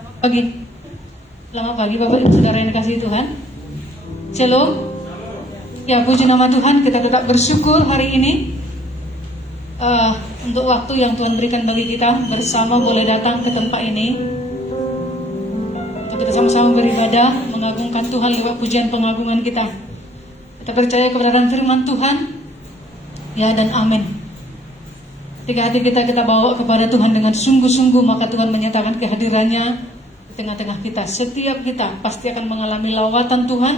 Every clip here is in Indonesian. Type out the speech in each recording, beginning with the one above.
Pagi. Selamat pagi Bapak Ibu Saudara yang dikasihi Tuhan. Shalom. Ya, puji nama Tuhan, kita tetap bersyukur hari ini untuk waktu yang Tuhan berikan bagi kita bersama boleh datang ke tempat ini untuk kita sama-sama beribadah, mengagungkan Tuhan lewat pujian pengagungan kita. Kita percaya kebenaran firman Tuhan, ya dan amin. Ketika hati kita bawa kepada Tuhan dengan sungguh-sungguh, maka Tuhan menyatakan kehadirannya di tengah-tengah kita. Setiap kita pasti akan mengalami lawatan Tuhan,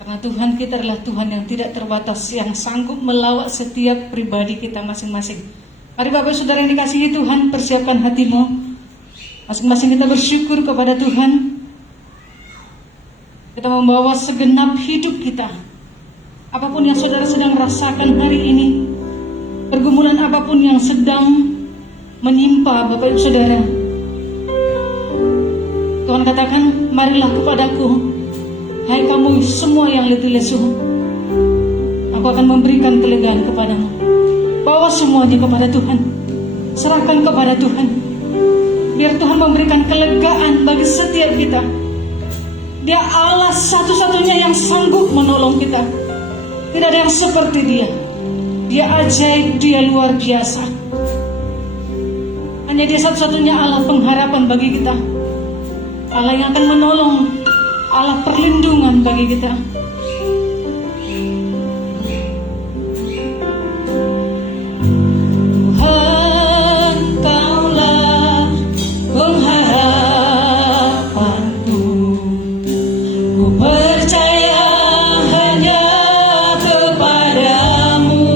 karena Tuhan kita adalah Tuhan yang tidak terbatas, yang sanggup melawat setiap pribadi kita masing-masing. Mari Bapak Saudara yang dikasihi Tuhan, persiapkan hatimu. Masing-masing kita bersyukur kepada Tuhan. Kita membawa segenap hidup kita, apapun yang saudara sedang rasakan hari ini, pergumulan apapun yang sedang menimpa Bapak Ibu Saudara, Tuhan katakan, marilah kepadaku, hai kamu semua yang letih lesu, aku akan memberikan kelegaan kepadamu. Bawa semuanya kepada Tuhan, serahkan kepada Tuhan, biar Tuhan memberikan kelegaan bagi setiap kita. Dia Allah satu-satunya yang sanggup menolong kita. Tidak ada yang seperti Dia. Dia ajaib, Dia luar biasa. Hanya Dia satu-satunya Allah pengharapan bagi kita, Allah yang akan menolong, Allah perlindungan bagi kita. Tuhan, Kaulah pengharapanku. Ku percaya hanya kepadamu,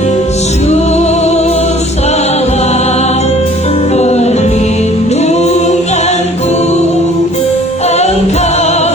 Yesus Allah perlindunganku. Engkau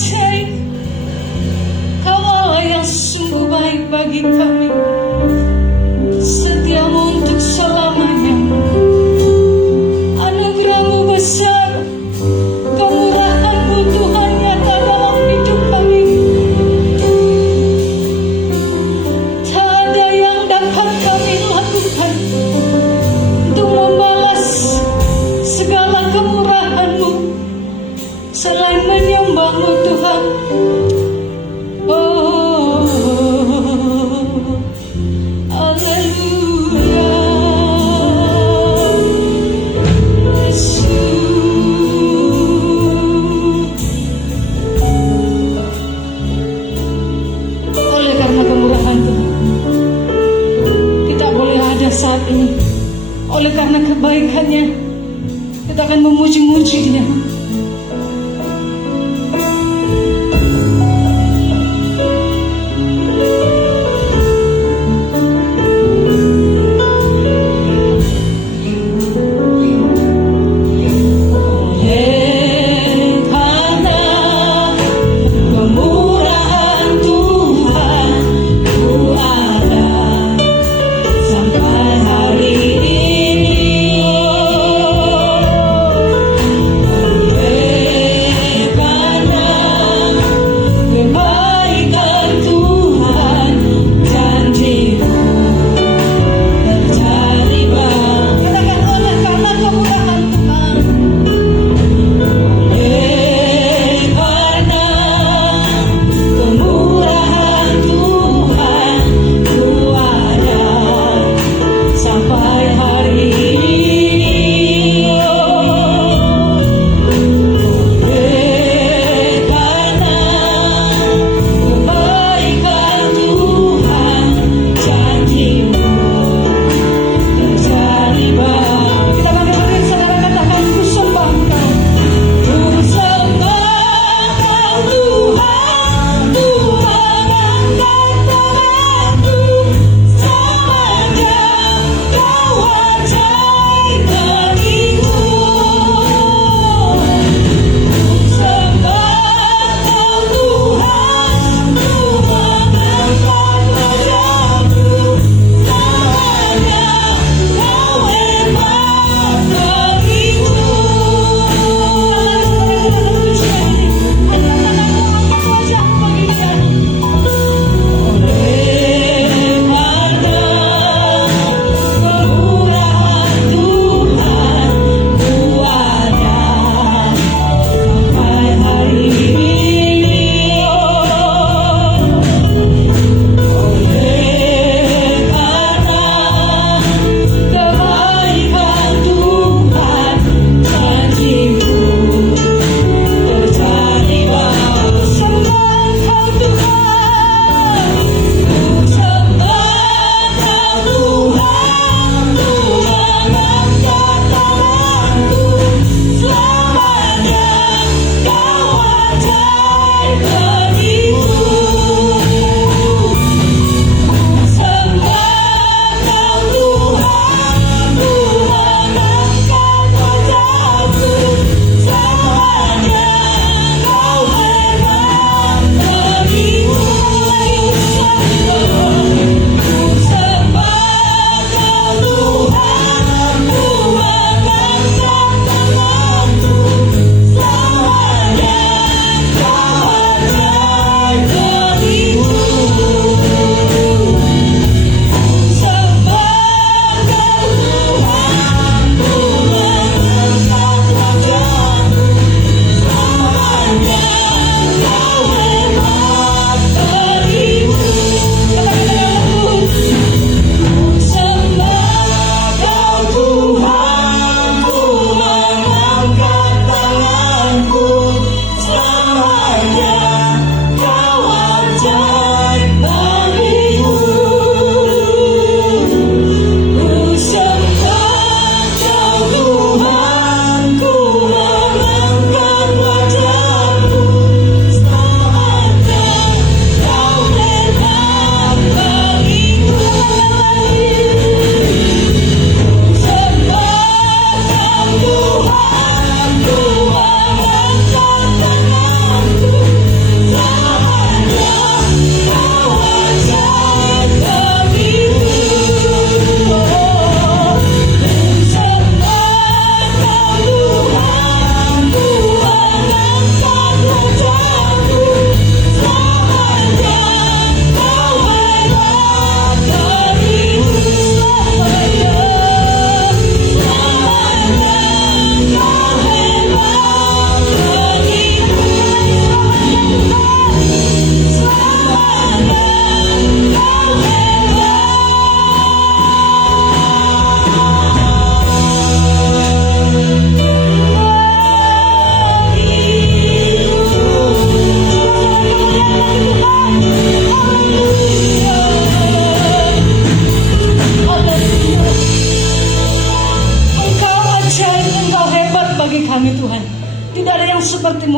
ajaib. Kau Allah yang sungguh baik bagi kami, setiamu untuk selamanya. Anugerahmu besar, kemurahanmu Tuhan nyata dalam hidup kami. Tak ada yang dapat kami lakukan untuk membalas segala kemurahan-Mu selain menyembah-Mu Tuhan. Oh, haleluya, Yesus. Oleh karena kemurahan Tuhan, kita boleh ada saat ini. Oleh karena kebaikannya, kita akan memuji-muji Dia. Sampai hari ini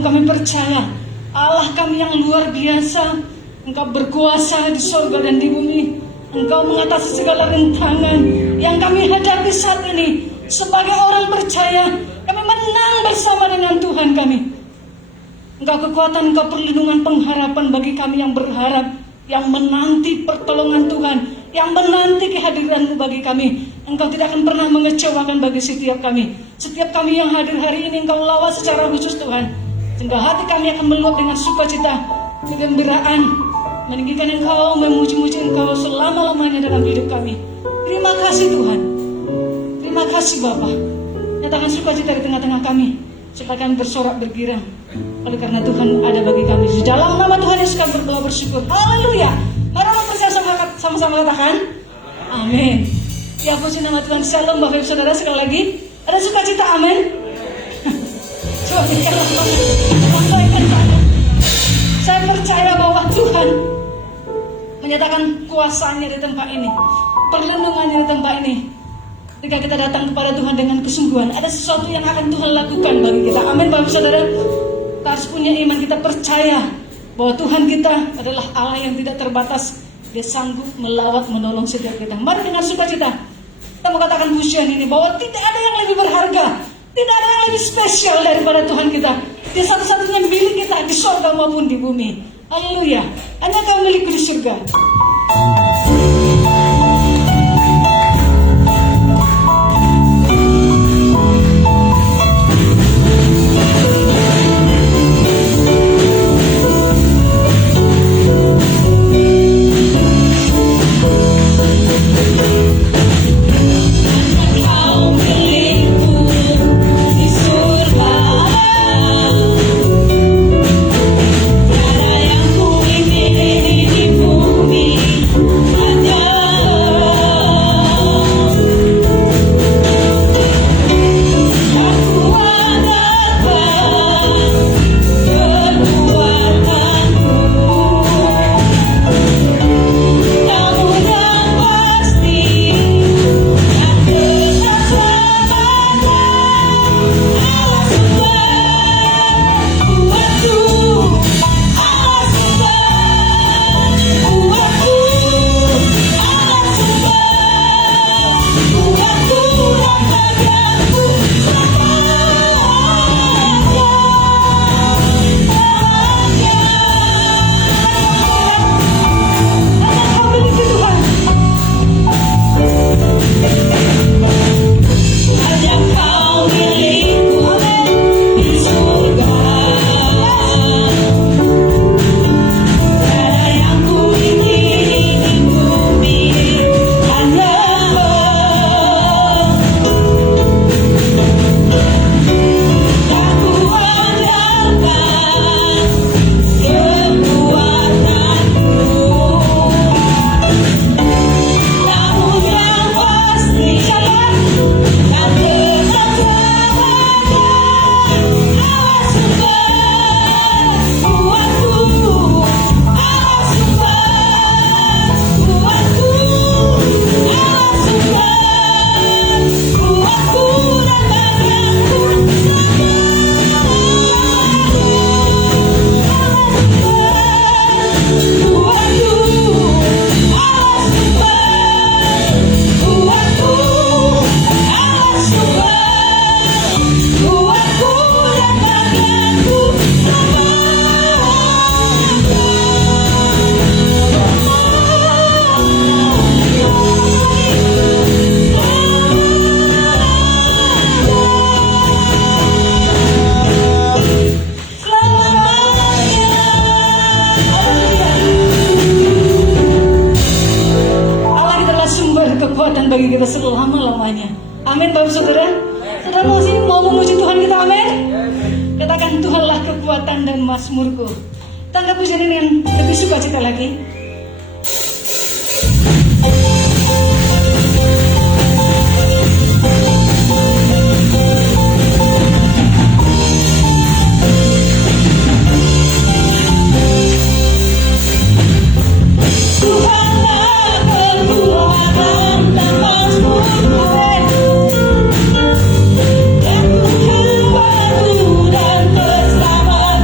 kami percaya Allah kami yang luar biasa. Engkau berkuasa di sorga dan di bumi. Engkau mengatasi segala rintangan yang kami hadapi saat ini. Sebagai orang percaya, kami menang bersama dengan Tuhan kami. Engkau kekuatan, Engkau perlindungan, pengharapan bagi kami yang berharap, yang menanti pertolongan Tuhan, yang menanti kehadiran-Mu bagi kami. Engkau tidak akan pernah mengecewakan bagi setiap kami. Setiap kami yang hadir hari ini Engkau lawat secara khusus Tuhan, sehingga hati kami akan meluap dengan sukacita, kegembiraan, meninggikan Engkau, memuji-muji Engkau selama-lamanya dalam hidup kami. Terima kasih Tuhan. Terima kasih Bapa. Nyatakan sukacita di tengah-tengah kami, supaya kami bersorak bergirang. Oleh karena Tuhan ada bagi kami. Di dalam nama Tuhan Yesus kami berdoa bersyukur. Haleluya. Mari kita percaya sama-sama katakan amin. Ya puji nama Tuhan. Shalom Bapak Ibu Saudara, sekali lagi. Ada sukacita, amin. Coba kita sampaikan. Saya percaya bahwa Tuhan menyatakan kuasanya di tempat ini, perlindungannya di tempat ini. Ketika kita datang kepada Tuhan dengan kesungguhan, ada sesuatu yang akan Tuhan lakukan bagi kita. Amin Bapak Saudara. Kita harus punya iman, kita percaya bahwa Tuhan kita adalah Allah yang tidak terbatas. Dia sanggup melawat, menolong setiap kita. Mari dengan sukacita kita mau katakan pujian ini, bahwa tidak ada yang lebih berharga, tidak ada yang lebih spesial daripada Tuhan kita. Dia satu-satunya milik kita di surga maupun di bumi. Haleluya. Hanya Kau milikku di surga. Bagi kita selama-lamanya. Amin Bapak Saudara. Saudara masih mau memuji Tuhan kita, amin. Katakan Tuhanlah kekuatan dan mazmurku. Tangkap pujian ini yang lebih sukacita lagi. Dan Tuhan baru dan bersama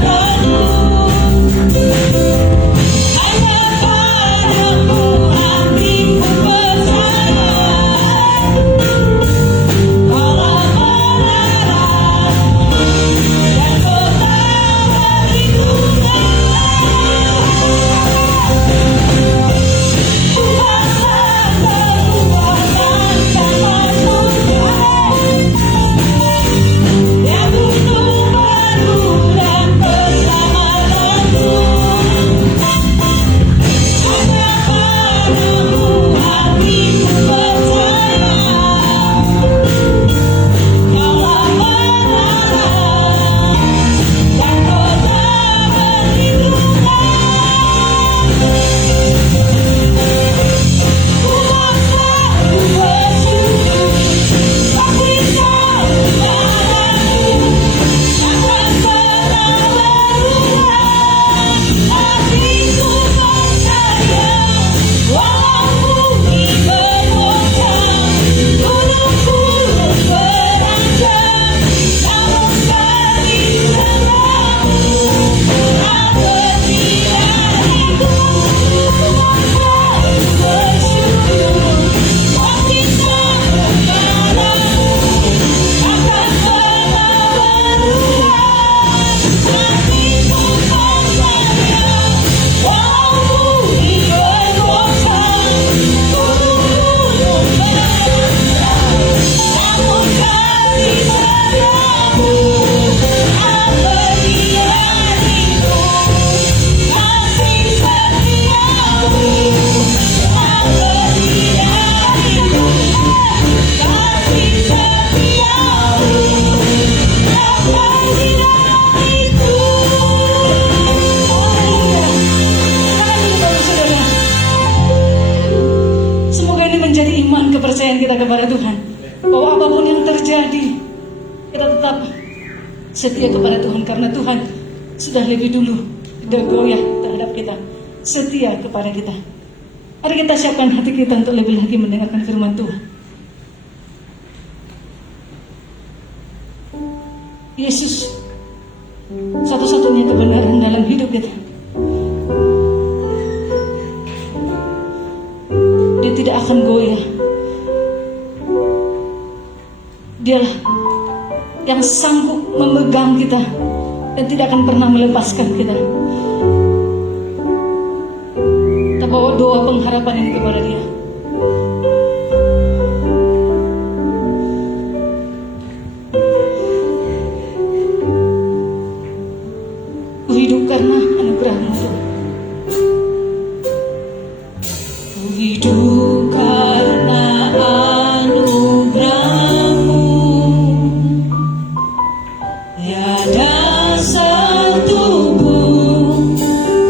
kepada Tuhan, bahwa apapun yang terjadi, kita tetap setia kepada Tuhan, karena Tuhan sudah lebih dulu tidak goyah terhadap kita, setia kepada kita. Mari kita siapkan hati kita untuk lebih lagi mendengarkan firman Tuhan. Yesus satu-satunya kebenaran dalam hidup kita. Dia tidak akan goyah. Dialah yang sanggup memegang kita dan tidak akan pernah melepaskan kita. Kita bawa doa pengharapan ini kepada Dia. Ku hidup karena anugerah-Mu, Tuhan. Ku hidup karena anugerah-Mu. Tiada satu pun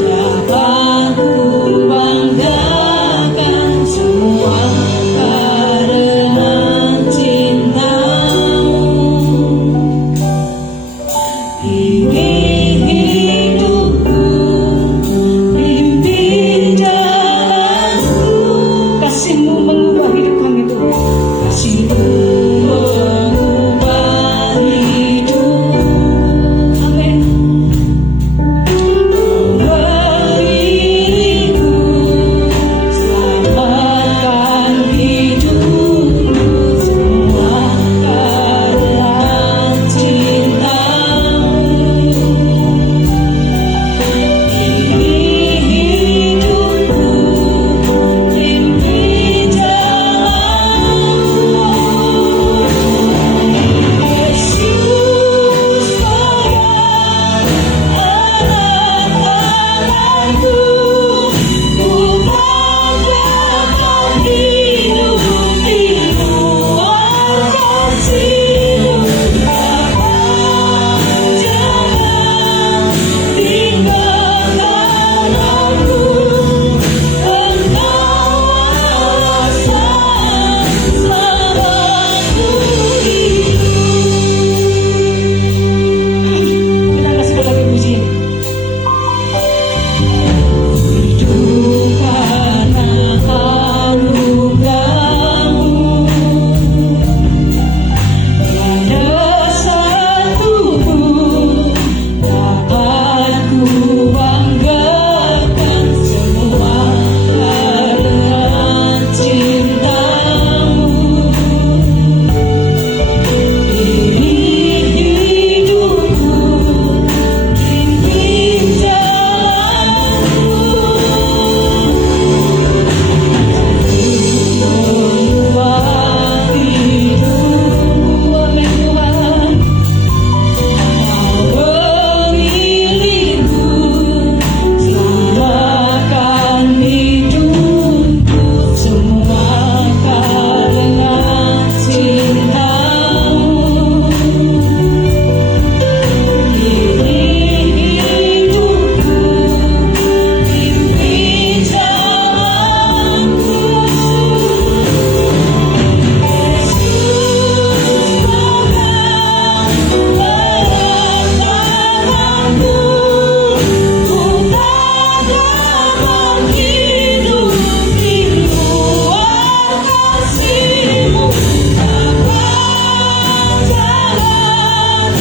dapat ku banggakan, semua karena cinta-Mu. Ini hidupku, pimpin jalanku. Kasih-Mu mengubah hidup kami, Tuhan. Kasih-Mu mengubah hidup. Amin. Beriku selamatkan hidupku, semua karena cinta-Mu. Ini hidupku, pimpin jalanku. Yesus pegang erat-eratku, ku banggakan hidup di luar kasih-Mu. Bapa, jangan tinggalkan aku, Engkau selamatku hidup. Kita kasih lagi pujian. Hidup karena anugerah-Mu. Tiada satu pun dapat ku banggakan, semua karena cinta-Mu. Ini hidupku, pimpin jalanku. Mengubah hidupku, amin Tuhan. Kau pemilikku, selamatkan hidupku, semua karena cinta-Mu. Ini hidupku, pimpin jalanku. Yesus pegang erat-eratku, ku banggakan hidup di luar kasih-Mu. Bapa, jangan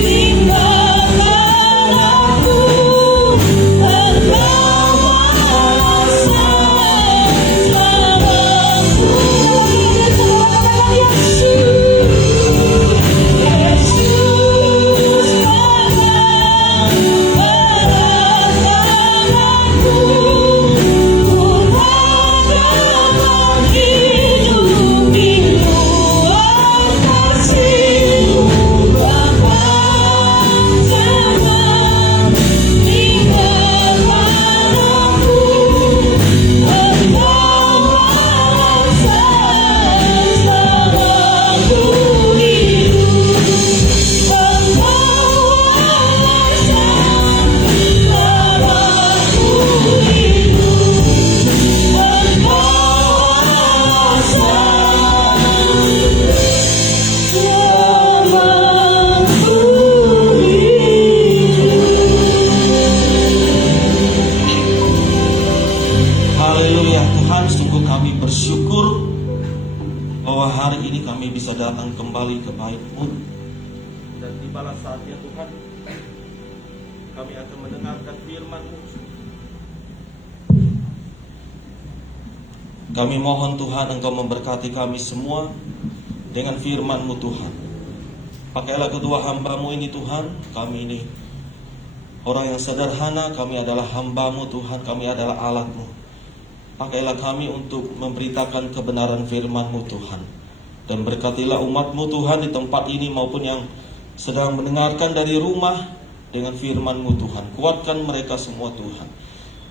tinggalkan aku, Engkau selamatku. Yesus pegang erat-eratku, ku banggakan hidup di luar kasih-Mu. Bapa, jangan tinggalkan aku, Engkau selamatku hidup. Engkau selamatku hidup. Tuhan, sungguh kami bersyukur bahwa hari ini kami bisa datang kembali ke bait-Mu. Dan tibalah saatnya Tuhan, kami akan mendengarkan firman-Mu. Kami mohon Tuhan Engkau memberkati kami semua dengan firman-Mu Tuhan. Pakailah kedua hamba-Mu ini Tuhan, kami ini orang yang sederhana, kami adalah hamba-Mu Tuhan, kami adalah alat-Mu. Pakailah kami untuk memberitakan kebenaran firman-Mu Tuhan. Dan berkatilah umat-Mu Tuhan di tempat ini maupun yang sedang mendengarkan dari rumah dengan firman-Mu Tuhan. Kuatkan mereka semua Tuhan.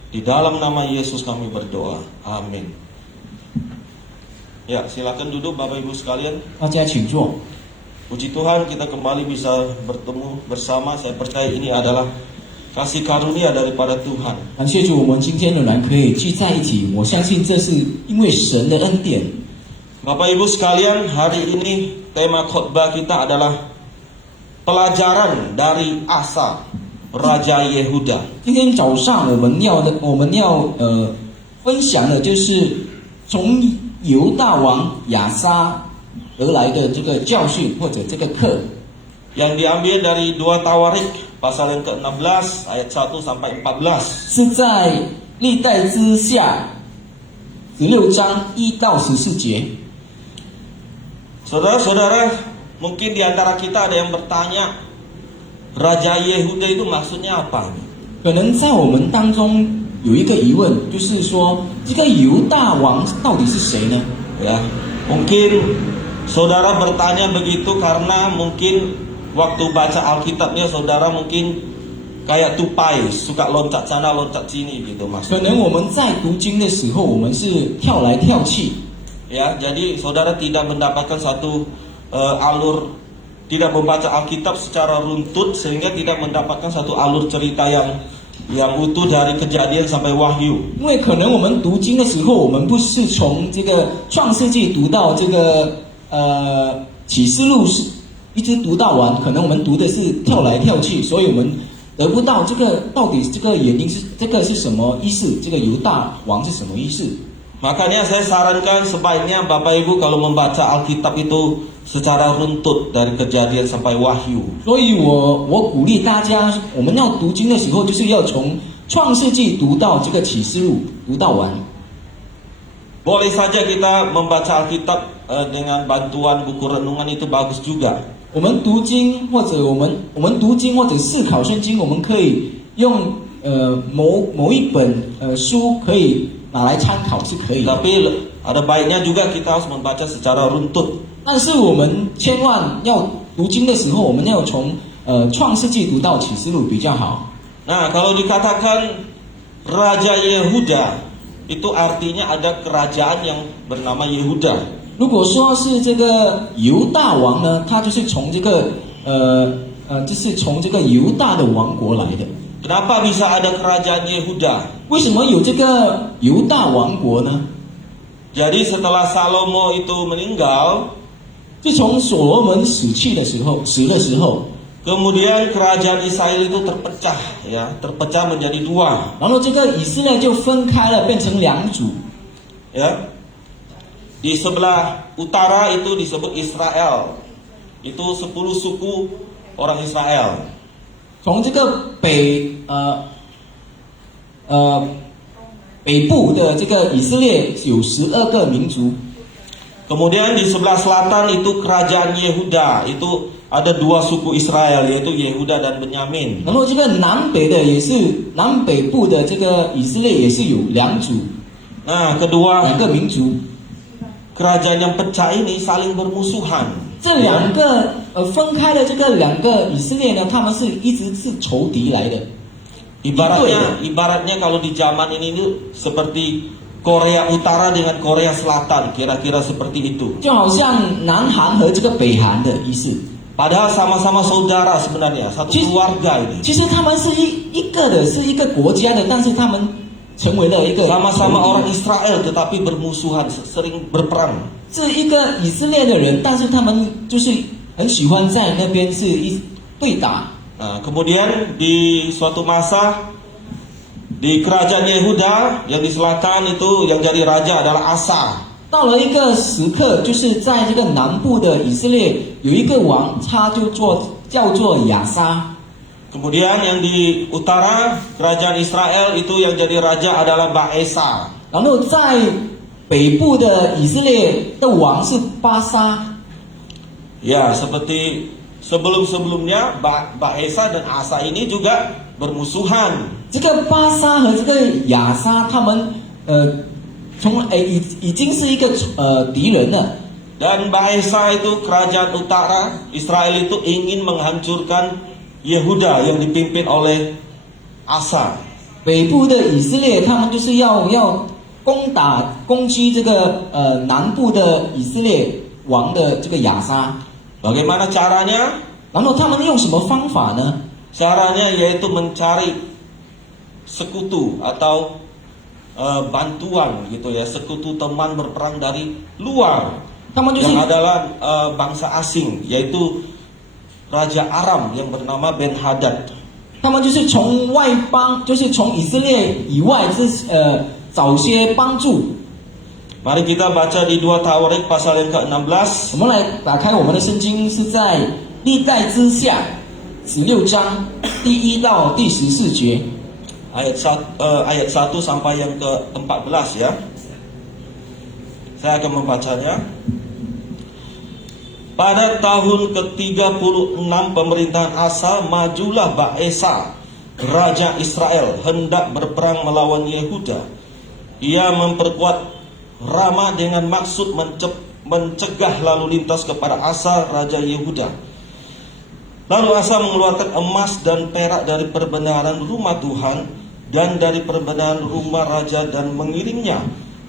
Di dalam nama Yesus kami berdoa. Amin. Ya, silakan duduk Bapak Ibu sekalian. 大家请坐。 Puji Tuhan kita kembali bisa bertemu bersama. Saya percaya ini adalah kasih karunia daripada Tuhan. 感谢主，我们今天仍然可以聚在一起。我相信这是因为神的恩典。 Bapak Ibu sekalian, hari ini tema khotbah kita adalah pelajaran dari Asa, Raja Yehuda. 今天早上我们要分享的就是从犹大王亚撒而来的这个教训或者这个课。 Yang diambil dari 2 Tawarik pasal yang ke-16 ayat 1 sampai 14. 是在历代之下16章1到14节。 Saudara-saudara, mungkin di antara kita ada yang bertanya, Raja Yehuda itu maksudnya apa? 可能在我们当中有一个疑问，就是说这个犹大王到底是谁呢？ Ya, mungkin saudara bertanya begitu karena mungkin waktu baca Alkitabnya saudara mungkin kayak tupai, suka loncat sana loncat sini gitu mas. 可能我们在读经的时候，我们是跳来跳去， Ya, jadi saudara tidak mendapatkan satu alur, tidak membaca Alkitab secara runtut sehingga tidak mendapatkan satu alur cerita yang utuh dari Kejadian sampai Wahyu. 因为可能我们读经的时候，我们不是从这个创世纪读到这个启示录是一直读到完，可能我们读的是跳来跳去，所以我们得不到这个到底这个原因是这个是什么意思？这个犹大王是什么意思？ Makanya saya sarankan sebaiknya Bapak Ibu kalau membaca Alkitab itu secara runtut dari Kejadian sampai Wahyu. 所以我鼓励大家，我们要读经的时候，就是要从创世纪读到这个启示录，读到完。 Boleh saja kita membaca Alkitab dengan bantuan buku renungan itu bagus juga. 我们读经或者我们读经或者思考圣经，我们可以用某一本书可以拿来参考是可以的。 Tapi ada baiknya juga kita harus membaca secara runtut. 但是我们千万要读经的时候，我们要从创世纪读到启示录比较好。 Nah, kalau dikatakan Raja Yehuda, itu artinya ada kerajaan yang bernama Yehuda. 如果说是这个犹大王呢，他就是从这个就是从这个犹大的王国来的。 Kenapa bisa ada kerajaan Yehuda? 为什么有这个犹大王国呢？ Jadi setelah Salomo itu meninggal, 就从所罗门死的时候， kemudian kerajaan Israel itu terpecah, ya, terpecah menjadi 2. 然后这个以色列就分开了，变成2组。 Ya. Di sebelah utara itu disebut Israel. Itu 10 suku orang Israel. 从这个北部的这个以色列有12个民族。 Kemudian di sebelah selatan itu kerajaan Yehuda. Itu ada 2 suku Israel, yaitu Yehuda dan Benyamin. 然后这个南北部的这个以色列也是有2组， Nah, kedua 2个民族。 kerajaan yang pecah ini saling bermusuhan. 这2个分开的这个2个以色列呢，他们是一直是仇敌来的。 Ibaratnya kalau di zaman ini itu seperti Korea Utara dengan Korea Selatan, kira-kira seperti itu. 就好像南韩和这个北韩的意思。 Padahal sama-sama saudara sebenarnya, satu keluarga ini. 其实他们是一个的，是一个国家的，但是他们成为了一个 Sama-sama orang Israel tetapi bermusuhan, sering berperang. 是一个以色列的人，但是他们就是很喜欢在那边是对打。 Nah, kemudian di suatu masa Di kerajaan Yehuda yang di selatan itu yang jadi raja adalah Asa. 到了一个时刻，就是在这个南部的以色列有一个王，他叫做亚撒。 Kemudian yang di utara kerajaan Israel itu yang jadi raja adalah Baesa. 然后在北部的以色列的王是巴沙。 Ya, seperti sebelum-sebelumnya Baesa dan Asa ini juga bermusuhan. 这个巴沙和这个亚撒，他们已经是一个敌人了。 Dan Baesa itu kerajaan utara Israel itu ingin menghancurkan Yehuda yang dipimpin oleh Asa. 北部的以色列，他们就是要攻击这个南部的以色列王的这个亚撒。 Bagaimana caranya? 然后他们用什么方法呢？ Caranya yaitu mencari sekutu atau bantuan gitu ya, sekutu teman berperang dari luar 他们就是 yang adalah bangsa asing, yaitu Raja Aram yang bernama Ben Hadad. 他们就是从外邦，就是从以色列以外，找些帮助。 Mari kita baca di 2 Tawarik pasal yang ke-16. 我们来打开我们的圣经，是在历代之下16章第1到第14节。 ayat 1 sampai yang ke-14 ya. Saya akan membacanya. Pada tahun ke-36 pemerintahan Asa, majulah Baesa, raja Israel, hendak berperang melawan Yehuda. Ia memperkuat Rama dengan maksud mencegah lalu lintas kepada Asa, raja Yehuda. Lalu Asa mengeluarkan emas dan perak dari perbendaharaan rumah Tuhan dan dari perbendaharaan rumah raja dan mengirimnya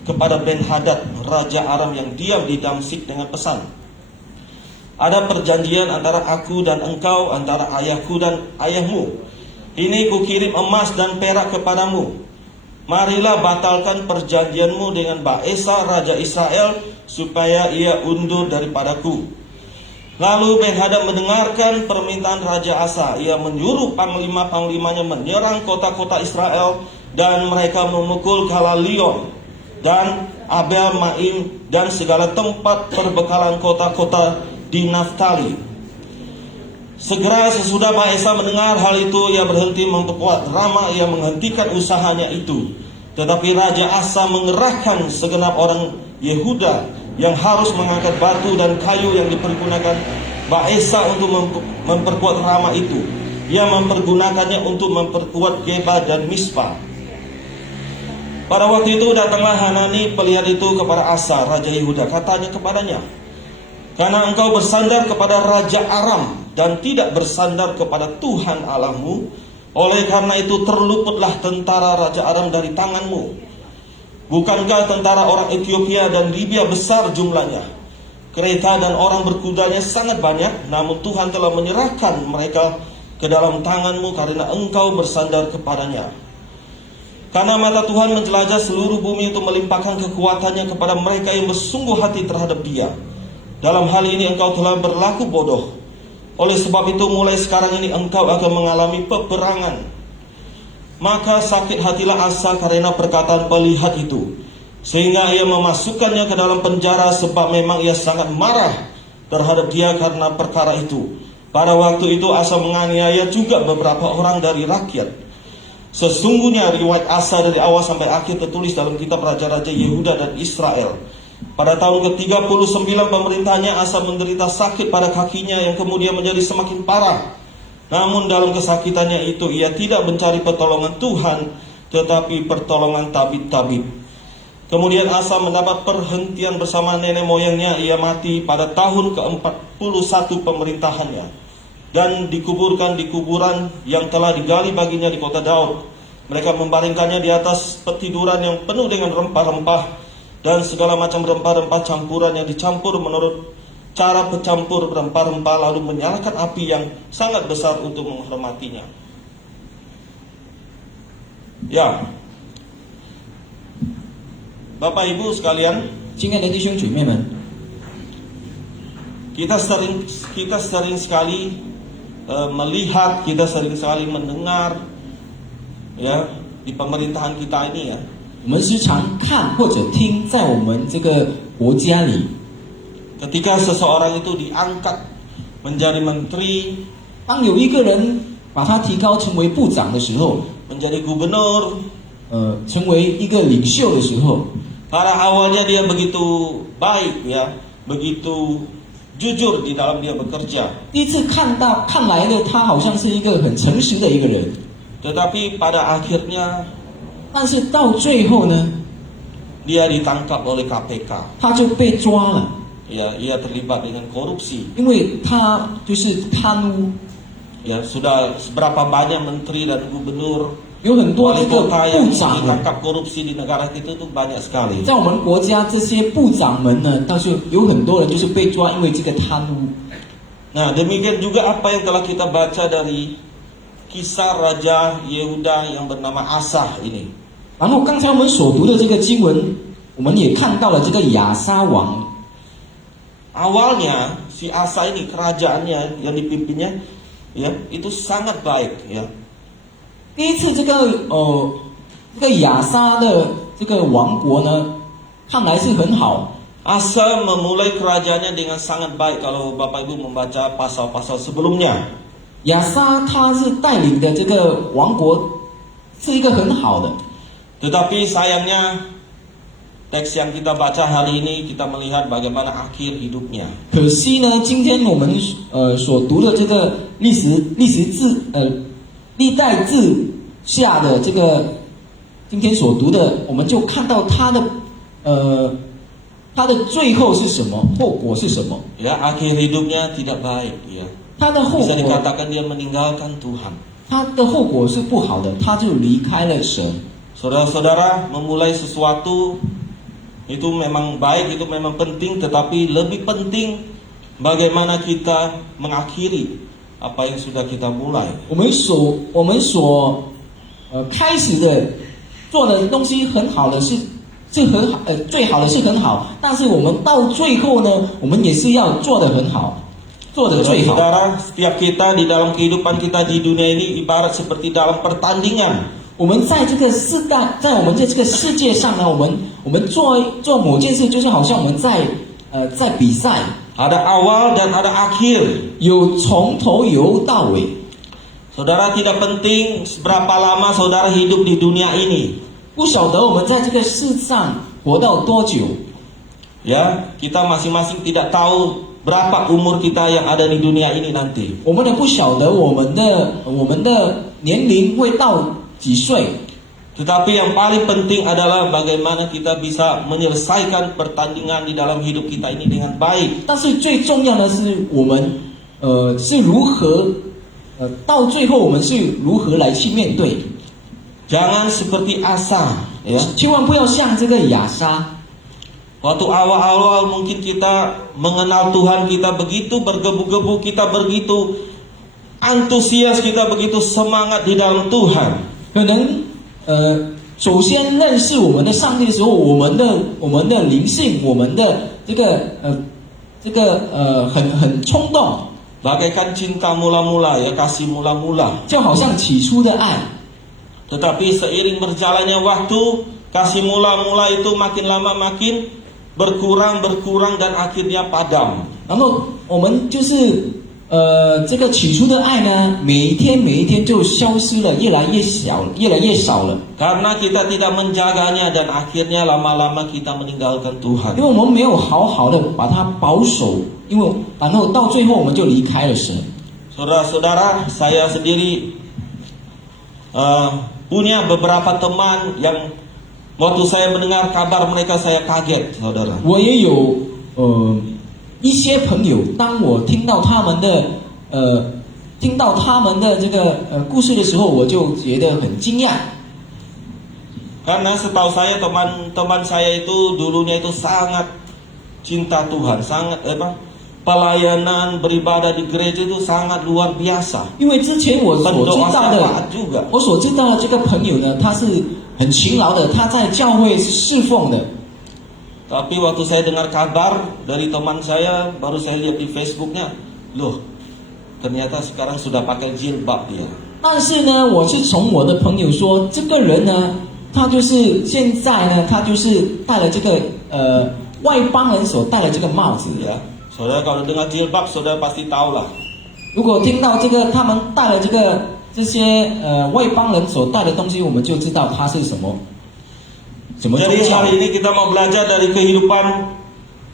kepada Ben Hadad, raja Aram yang diam di Damsik dengan pesan, ada perjanjian antara aku dan engkau, antara ayahku dan ayahmu. Ini kukirim emas dan perak kepadamu. Marilah batalkan perjanjianmu dengan Baesa, raja Israel, supaya ia undur daripadaku. Lalu Ben Hadad mendengarkan permintaan Raja Asa. Ia menyuruh panglima-panglimanya menyerang kota-kota Israel, dan mereka memukul Kalalion dan Abel Maim dan segala tempat perbekalan kota-kota di Naftali. Segera sesudah Baesa mendengar hal itu, ia berhenti memperkuat Rama, ia menghentikan usahanya itu. Tetapi Raja Asa mengerahkan segenap orang Yehuda yang harus mengangkat batu dan kayu yang dipergunakan Baesa untuk memperkuat Rama itu. Ia mempergunakannya untuk memperkuat Geba dan Mispa. Pada waktu itu datanglah Hanani pelihat itu kepada Asa, raja Yehuda. Katanya kepadanya, karena engkau bersandar kepada Raja Aram dan tidak bersandar kepada Tuhan Allahmu, oleh karena itu terluputlah tentara Raja Aram dari tanganmu. Bukankah tentara orang Ethiopia dan Libya besar jumlahnya? Kereta dan orang berkudanya sangat banyak, namun Tuhan telah menyerahkan mereka ke dalam tanganmu karena engkau bersandar kepadanya. Karena mata Tuhan menjelajah seluruh bumi untuk melimpahkan kekuatannya kepada mereka yang bersungguh hati terhadap Dia. Dalam hal ini engkau telah berlaku bodoh. Oleh sebab itu mulai sekarang ini engkau akan mengalami peperangan. Maka sakit hatilah Asa karena perkataan pelihat itu, sehingga ia memasukkannya ke dalam penjara, sebab memang ia sangat marah terhadap dia karena perkara itu. Pada waktu itu Asa menganiaya juga beberapa orang dari rakyat. Sesungguhnya riwayat Asa dari awal sampai akhir tertulis dalam kitab Raja-Raja Yehuda dan Israel. Pada tahun ke-39 pemerintahnya, Asa menderita sakit pada kakinya yang kemudian menjadi semakin parah. Namun dalam kesakitannya itu ia tidak mencari pertolongan Tuhan, tetapi pertolongan tabib-tabib. Kemudian Asa mendapat perhentian bersama nenek moyangnya. Ia mati pada tahun ke-41 pemerintahannya dan dikuburkan di kuburan yang telah digali baginya di kota Daud. Mereka membaringkannya di atas petiduran yang penuh dengan rempah-rempah dan segala macam rempah-rempah campuran yang dicampur menurut cara pencampur rempah-rempah, lalu menyalakan api yang sangat besar untuk menghormatinya. Ya, Bapak Ibu sekalian, 亲爱的弟兄姐妹们， kita sering sekali melihat, kita sering sekali mendengar, ya, di pemerintahan kita ini ya. 我们时常看或者听，在我们这个国家里， Ketika seseorang itu diangkat menjadi menteri, 当有一个人把他提高成为部长的时候， menjadi gubernur, 成为一个领袖的时候， pada awalnya dia begitu baik ya, begitu jujur di dalam dia bekerja. 第一次看来的他好像是一个很诚实的一个人， Tetapi pada akhirnya 但是到最后呢， dia ditangkap oleh KPK. 他就被抓了， Ya, ia terlibat dengan korupsi. 因为他就是贪污， Ya, sudah seberapa banyak menteri dan gubernur, 有很多 wali 这个 kota yang 部长呢， ditangkap korupsi di negara kita itu banyak sekali. 在我们国家这些部长们呢，倒是有很多人就是被抓，因为这个贪污。 Nah, demikian juga apa yang telah kita baca dari kisah Raja Yehuda yang bernama Asa ini. 然后刚才我们所读的这个经文，我们也看到了这个亚沙王。 Awalnya si Asa ini kerajaannya yang dipimpinnya ya itu sangat baik ya. 第一次这个亚沙的这个王国呢，看来是很好。 Asa memulai kerajaannya dengan sangat baik kalau Bapak Ibu membaca pasal-pasal sebelumnya. 亚沙他是带领的这个王国是一个很好的， Tetapi sayangnya teks yang kita baca hari ini kita melihat bagaimana akhir hidupnya. 可惜呢，今天我们所读的这个历代志下的这个今天所读的，我们就看到他的最后是什么，后果是什么？ Ya, akhir hidupnya tidak baik ya. 他的后 Bisa 果， dikatakan dia meninggalkan Tuhan. 他的后果是不好的，他就离开了神。 Saudara-saudara, memulai sesuatu itu memang baik, itu memang penting, tetapi lebih penting bagaimana kita mengakhiri apa yang sudah kita mulai. 我们所开始的做的东西很好的是很好，最好的是很好，但是我们到最后呢，我们也是要做得很好，做得最好。 Saudara, setiap kita di dalam kehidupan kita di dunia ini ibarat seperti dalam pertandingan. 我们在这个在我们这个世界上呢，我们做某件事，就是好像我们在比赛， Ada awal dan ada akhir. 有从头游到尾。 Saudara, tidak penting seberapa lama saudara hidup di dunia ini. 不晓得我们在这个世上活到多久， Ya, kita masing-masing tidak tahu berapa umur kita yang ada di dunia ini nanti. 我们也不晓得我们的年龄会到几岁。 Tetapi yang paling penting adalah bagaimana kita bisa menyelesaikan pertandingan di dalam hidup kita ini dengan baik. 但是最重要的是，我们是如何到最后我们是如何来去面对。 Jangan seperti Asa, ya. 千万不要像这个亚沙。 Waktu awal-awal mungkin kita mengenal Tuhan, kita begitu bergebu-gebu, kita begitu antusias, kita begitu semangat di dalam Tuhan. 可能首先认识我们的上帝的时候，我们的灵性，我们的这个很冲动， Bagaikan cinta mula-mula, ya, kasih mula-mula. 就好像起初的爱。 Tetapi seiring berjalannya waktu, kasih mula-mula itu makin lama makin berkurang dan akhirnya padam. 然后我们就是这个起初的爱呢，每一天就消失了，越来越少了。 Karena kita tidak menjaganya dan akhirnya lama-lama kita meninggalkan 因 Tuhan. 为我们没有好好的把它保守，然后到最后我们就离开了神。 Saudara-saudara, saya sendiri punya beberapa teman yang waktu saya mendengar kabar mereka saya kaget, saudara. 我也有一些朋友，当我听到他们的这个故事的时候，我就觉得很惊讶。 Karena setahu saya teman-teman saya itu dulunya itu sangat cinta Tuhan, sangat pelayanan beribadah di gereja itu sangat luar biasa. 因为之前我所 Berdoa 知道的 syafaat juga. 这个朋友呢，他是很勤劳的，他在教会是侍奉的。 Tapi waktu saya dengar kabar dari teman saya, baru saya lihat di Facebooknya, loh, ternyata sekarang sudah pakai jilbab dia. 但是呢，我是从我的朋友说，这个人呢，他就是现在呢，他就是戴了这个外邦人所戴的这个帽子。 Ya, saudara kalau dengar jilbab, saudara pasti tahulah. 如果听到这个他们戴了这些外邦人所戴的东西，我们就知道他是什么宗 Jadi 教。 hari ini kita mau belajar dari kehidupan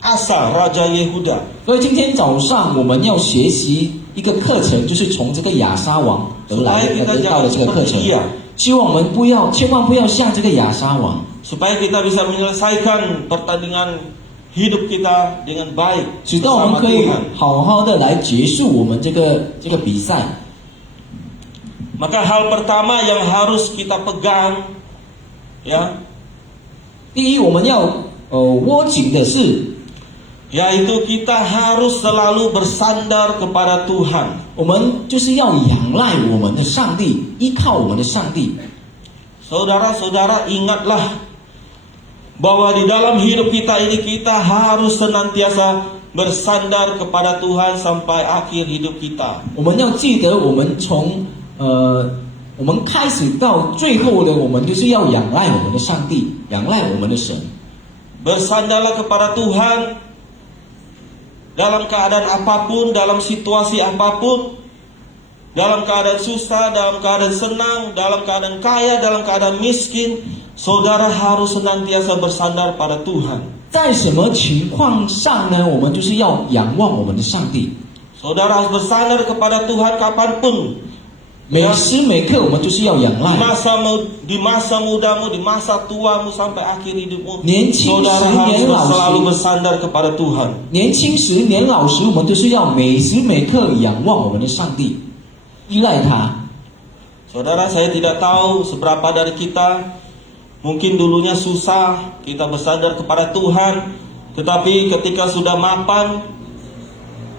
Asa, Raja Yehuda. 所以今天早上我们要学习一个课程，就是从这个亚沙王得到的这个课程。希望我们千万不要像这个亚沙王， Supaya kita bisa menyelesaikan pertandingan hidup kita dengan baik 直到我们 bersama 可以 Tuhan. 好好的来结束我们这个比赛。 Maka hal pertama yang harus kita pegang, ya, 第一，我们要握紧的是， yaitu kita harus selalu bersandar kepada Tuhan. 我们就是要仰赖我们的上帝，依靠我们的上帝。 Saudara-saudara, ingatlah bahwa di dalam hidup kita ini kita harus senantiasa bersandar kepada Tuhan sampai akhir hidup kita. 我们要记得，我们从我们开始到最后的，我们就是要仰赖我们的上帝，仰赖我们的神。 Bersandarlah kepada Tuhan dalam keadaan apapun, dalam situasi apapun, dalam keadaan susah, dalam keadaan senang, dalam keadaan kaya, dalam keadaan miskin, saudara harus senantiasa bersandar pada Tuhan. 在什么情况上呢？我们就是要仰望我们的上帝。 Saudara harus bersandar kepada Tuhan kapanpun. 每时每刻，我们就是要仰 Di 赖。 di masa mudamu, di masa tuamu sampai akhir hidupmu, 年轻时、 saudara harus 年老 selalu 时， bersandar kepada Tuhan. 年轻时、年老时，我们就是要每时每刻仰望我们的上帝，依赖他。 Saudara, saya tidak tahu seberapa dari kita, mungkin dulunya susah, kita bersandar kepada Tuhan, tetapi ketika sudah mapan,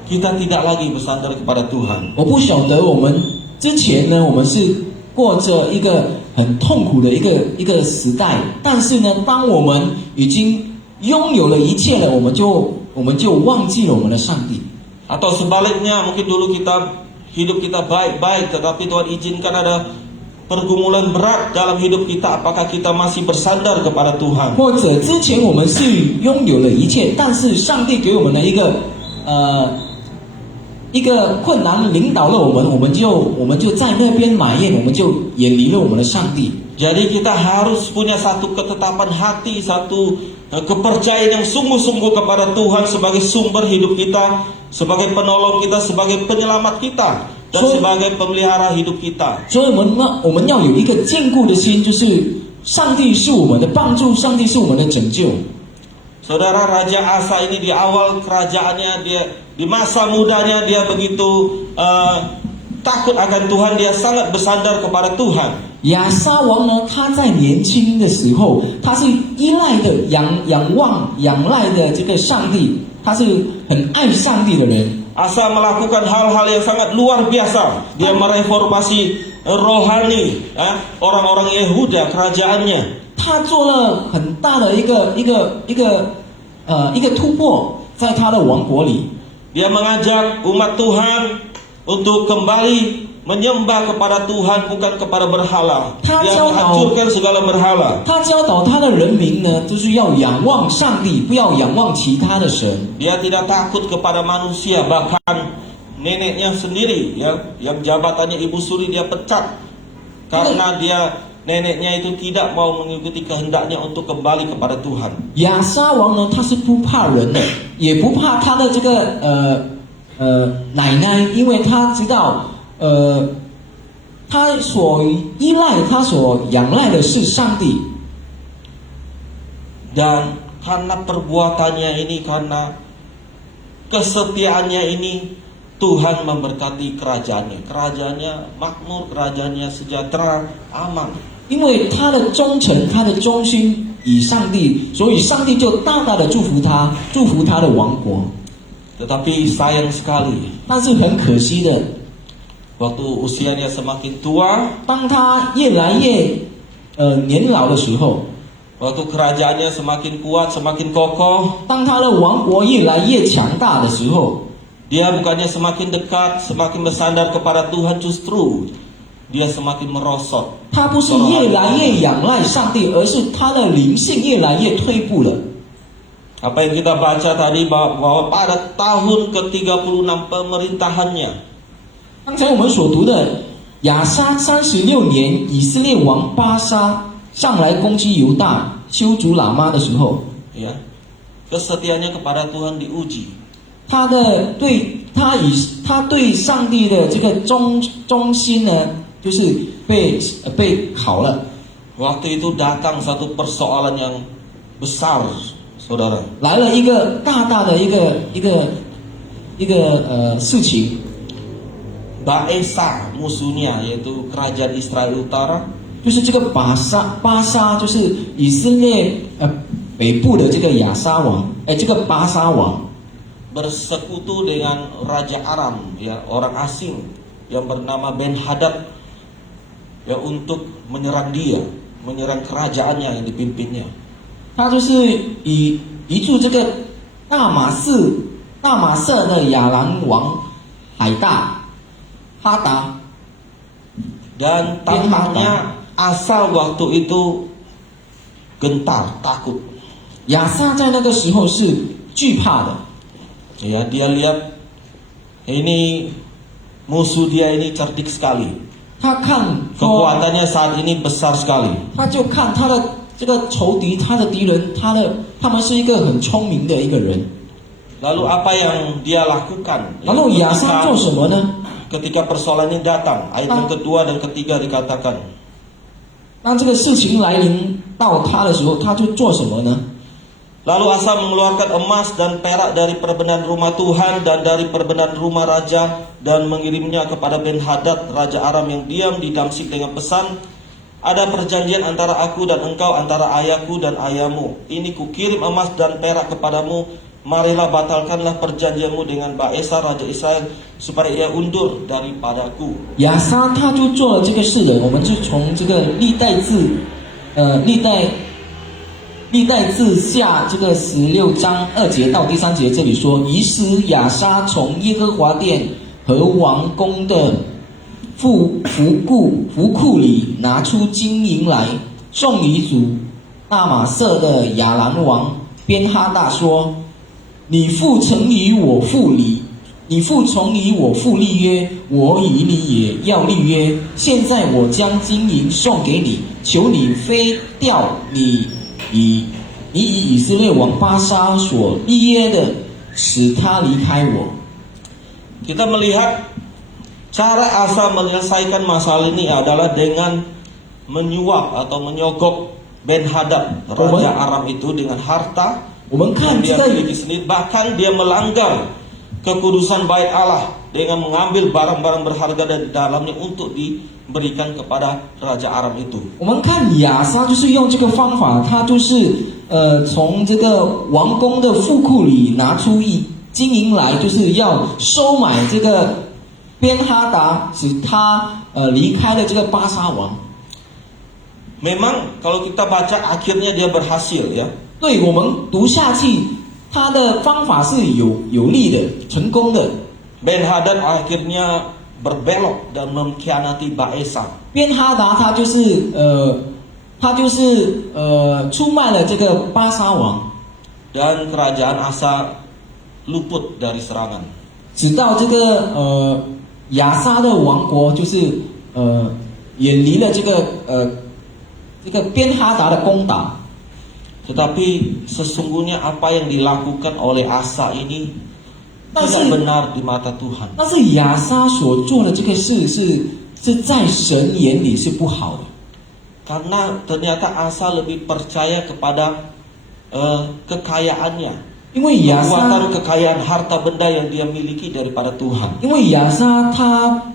kita tidak lagi bersandar kepada Tuhan. 我不晓得我们之前呢，我们是过着一个很痛苦的一个时代，但是呢，当我们已经拥有了一切了，我们就忘记了我们的上帝。 Atau sebaliknya, mungkin dulu hidup kita baik-baik, tetapi Tuhan izinkan ada pergumulan berat dalam hidup kita. Apakah kita masih bersandar kepada Tuhan? 或者之前我们是拥有了一切，但是上帝给我们的一个困难领导了我们，我们就在那边埋怨，我们就远离了我们的上帝。 Jadi kita harus punya satu ketetapan hati, satu kepercayaan yang sungguh-sungguh kepada Tuhan sebagai sumber hidup kita, sebagai penolong kita, sebagai penyelamat kita, dan sebagai pemelihara hidup kita. 所以我们要有一个坚固的心，就是上帝是我们的帮助，上帝是我们的拯救。 Saudara, Raja Asa ini di awal kerajaannya, dia di masa mudanya dia begitu takut akan Tuhan, dia sangat bersandar kepada Tuhan. 亚沙王呢，他在年轻的时候，他是依赖的仰赖的这个上帝，他是很爱上帝的人。 Asa melakukan hal-hal yang sangat luar biasa. Dia mereformasi rohani orang-orang Yehuda, kerajaannya. 他做了很大的一个突破，在他的王国里。 Dia mengajak umat Tuhan untuk kembali menyembah kepada Tuhan, bukan kepada berhala. Dia menghancurkan segala berhala. 他教导他的人民呢，就是要仰望上帝，不要仰望其他的神。 Dia tidak takut kepada manusia, bahkan neneknya sendiri yang jabatannya ibu suri dia pecat karena neneknya itu tidak mau mengikuti kehendaknya untuk kembali kepada Tuhan. 亚沙王呢，他是不怕人的，也不怕他的这个奶奶，因为他知道他所依赖、他所仰赖的是上帝。 Dan karena perbuatannya ini, karena kesetiaannya ini, Tuhan memberkati kerajaannya. Kerajaannya makmur, kerajaannya sejahtera, aman. 因为他的忠诚、他的忠心以上帝，所以上帝就大大的祝福他，祝福他的王国。 Tetapi sayang sekali, 但是很可惜的， waktu usianya semakin tua, 当他越来越年老的时候， waktu kerajaannya semakin kuat, semakin kokoh, 当他的王国越来越强大的时候， dia bukannya semakin dekat, semakin bersandar kepada Tuhan, justru dia semakin merosot. 他不是越来越仰赖上帝，而是他的灵性越来越退步了。 Apa yang kita baca tadi bahwa pada tahun ke-36 pemerintahannya, 刚才我们所读的亚沙36年，以色列王巴沙上来攻击犹大，修筑喇嘛的时候， ya, kesetiaannya kepada Tuhan diuji. 他对上帝的这个忠心呢，就是被考了。 Waktu itu datang satu persoalan yang besar, saudara. 来了一个大的一个事情， Baesa musuhnya yaitu kerajaan Israel Utara 就是这个巴沙就是以色列北部的这个亚沙王，这个巴沙王 bersekutu dengan Raja Aram, ya, orang asing yang bernama Ben-Hadad, ya, untuk menyerang dia, menyerang kerajaannya yang dipimpinnya. 他就是以住这个大马色的亚兰王哈达， Dan tampaknya Asa waktu itu gentar, takut. 亚撒在那个时候是惧怕的。 Ya, dia lihat ini musuh dia ini cerdik sekali. 他看说， Kekuatannya saat ini besar sekali. 他就看他的这个仇敌，他的敌人，他们是一个很聪明的一个人。 Lalu apa yang dia lakukan? 然后亚撒做什么呢？ Ketika persoalan ini datang, ayat yang kedua dan ketiga dikatakan, 当这个事情来临到他的时候，他就做什么呢？ Lalu Asa mengeluarkan emas dan perak dari perbendaharaan rumah Tuhan dan dari perbendaharaan rumah raja dan mengirimnya kepada Ben-Hadad, Raja Aram yang diam di Damsyik dengan pesan, ada perjanjian antara aku dan engkau, antara ayahku dan ayahmu. Ini kukirim emas dan perak kepadamu. Marilah batalkanlah perjanjianmu dengan Baesa, Raja Israel, supaya ia undur daripadaku. 亚撒他就做了这个事的，我们就从这个历代志下这个16章2节到第3节这里说，于是亚撒从耶和华殿和王宫的福库里拿出金银来，送与主大马色的亚兰王边哈大说：你父曾与我父立约，我与你也要立约。现在我将金银送给你，求你非掉你与以色列王巴沙所立约的，使他离开我。 Kita melihat cara Asa menyelesaikan masalah ini adalah dengan menyuap atau menyogok Ben-Hadad, Raja Aram itu dengan harta. 我们看 dia 这 miliki sendiri, bahkan dia melanggar kekudusan bait Allah dengan mengambil barang-barang berharga dari dalamnya untuk diberikan kepada Raja Aram itu. 我们看亚撒就是用这个方法，他就是从这个王宫的富库里拿出金银来，就是要收买这个边哈达，使他离开了这个巴沙王。 Memang kalau kita baca akhirnya dia berhasil, ya. 对我们读下去，他的方法是有利的，成功的。 Ben-Hadad akhirnya berbelok dan mengkhianati Baesa. 边哈达他就是出卖了这个巴沙王， Dan kerajaan Asa luput dari serangan. 直到这个亚撒的王国就是远离了这个边哈达的攻打。 Tetapi sesungguhnya apa yang dilakukan oleh Asa ini tidak benar di mata Tuhan. 但是亚撒所做的这个事是在神眼里是不好的， Karena ternyata Asa lebih percaya kepada kekayaannya, 因为亚撒 kekuatan kekayaan harta benda yang dia miliki daripada Tuhan. 因为亚撒他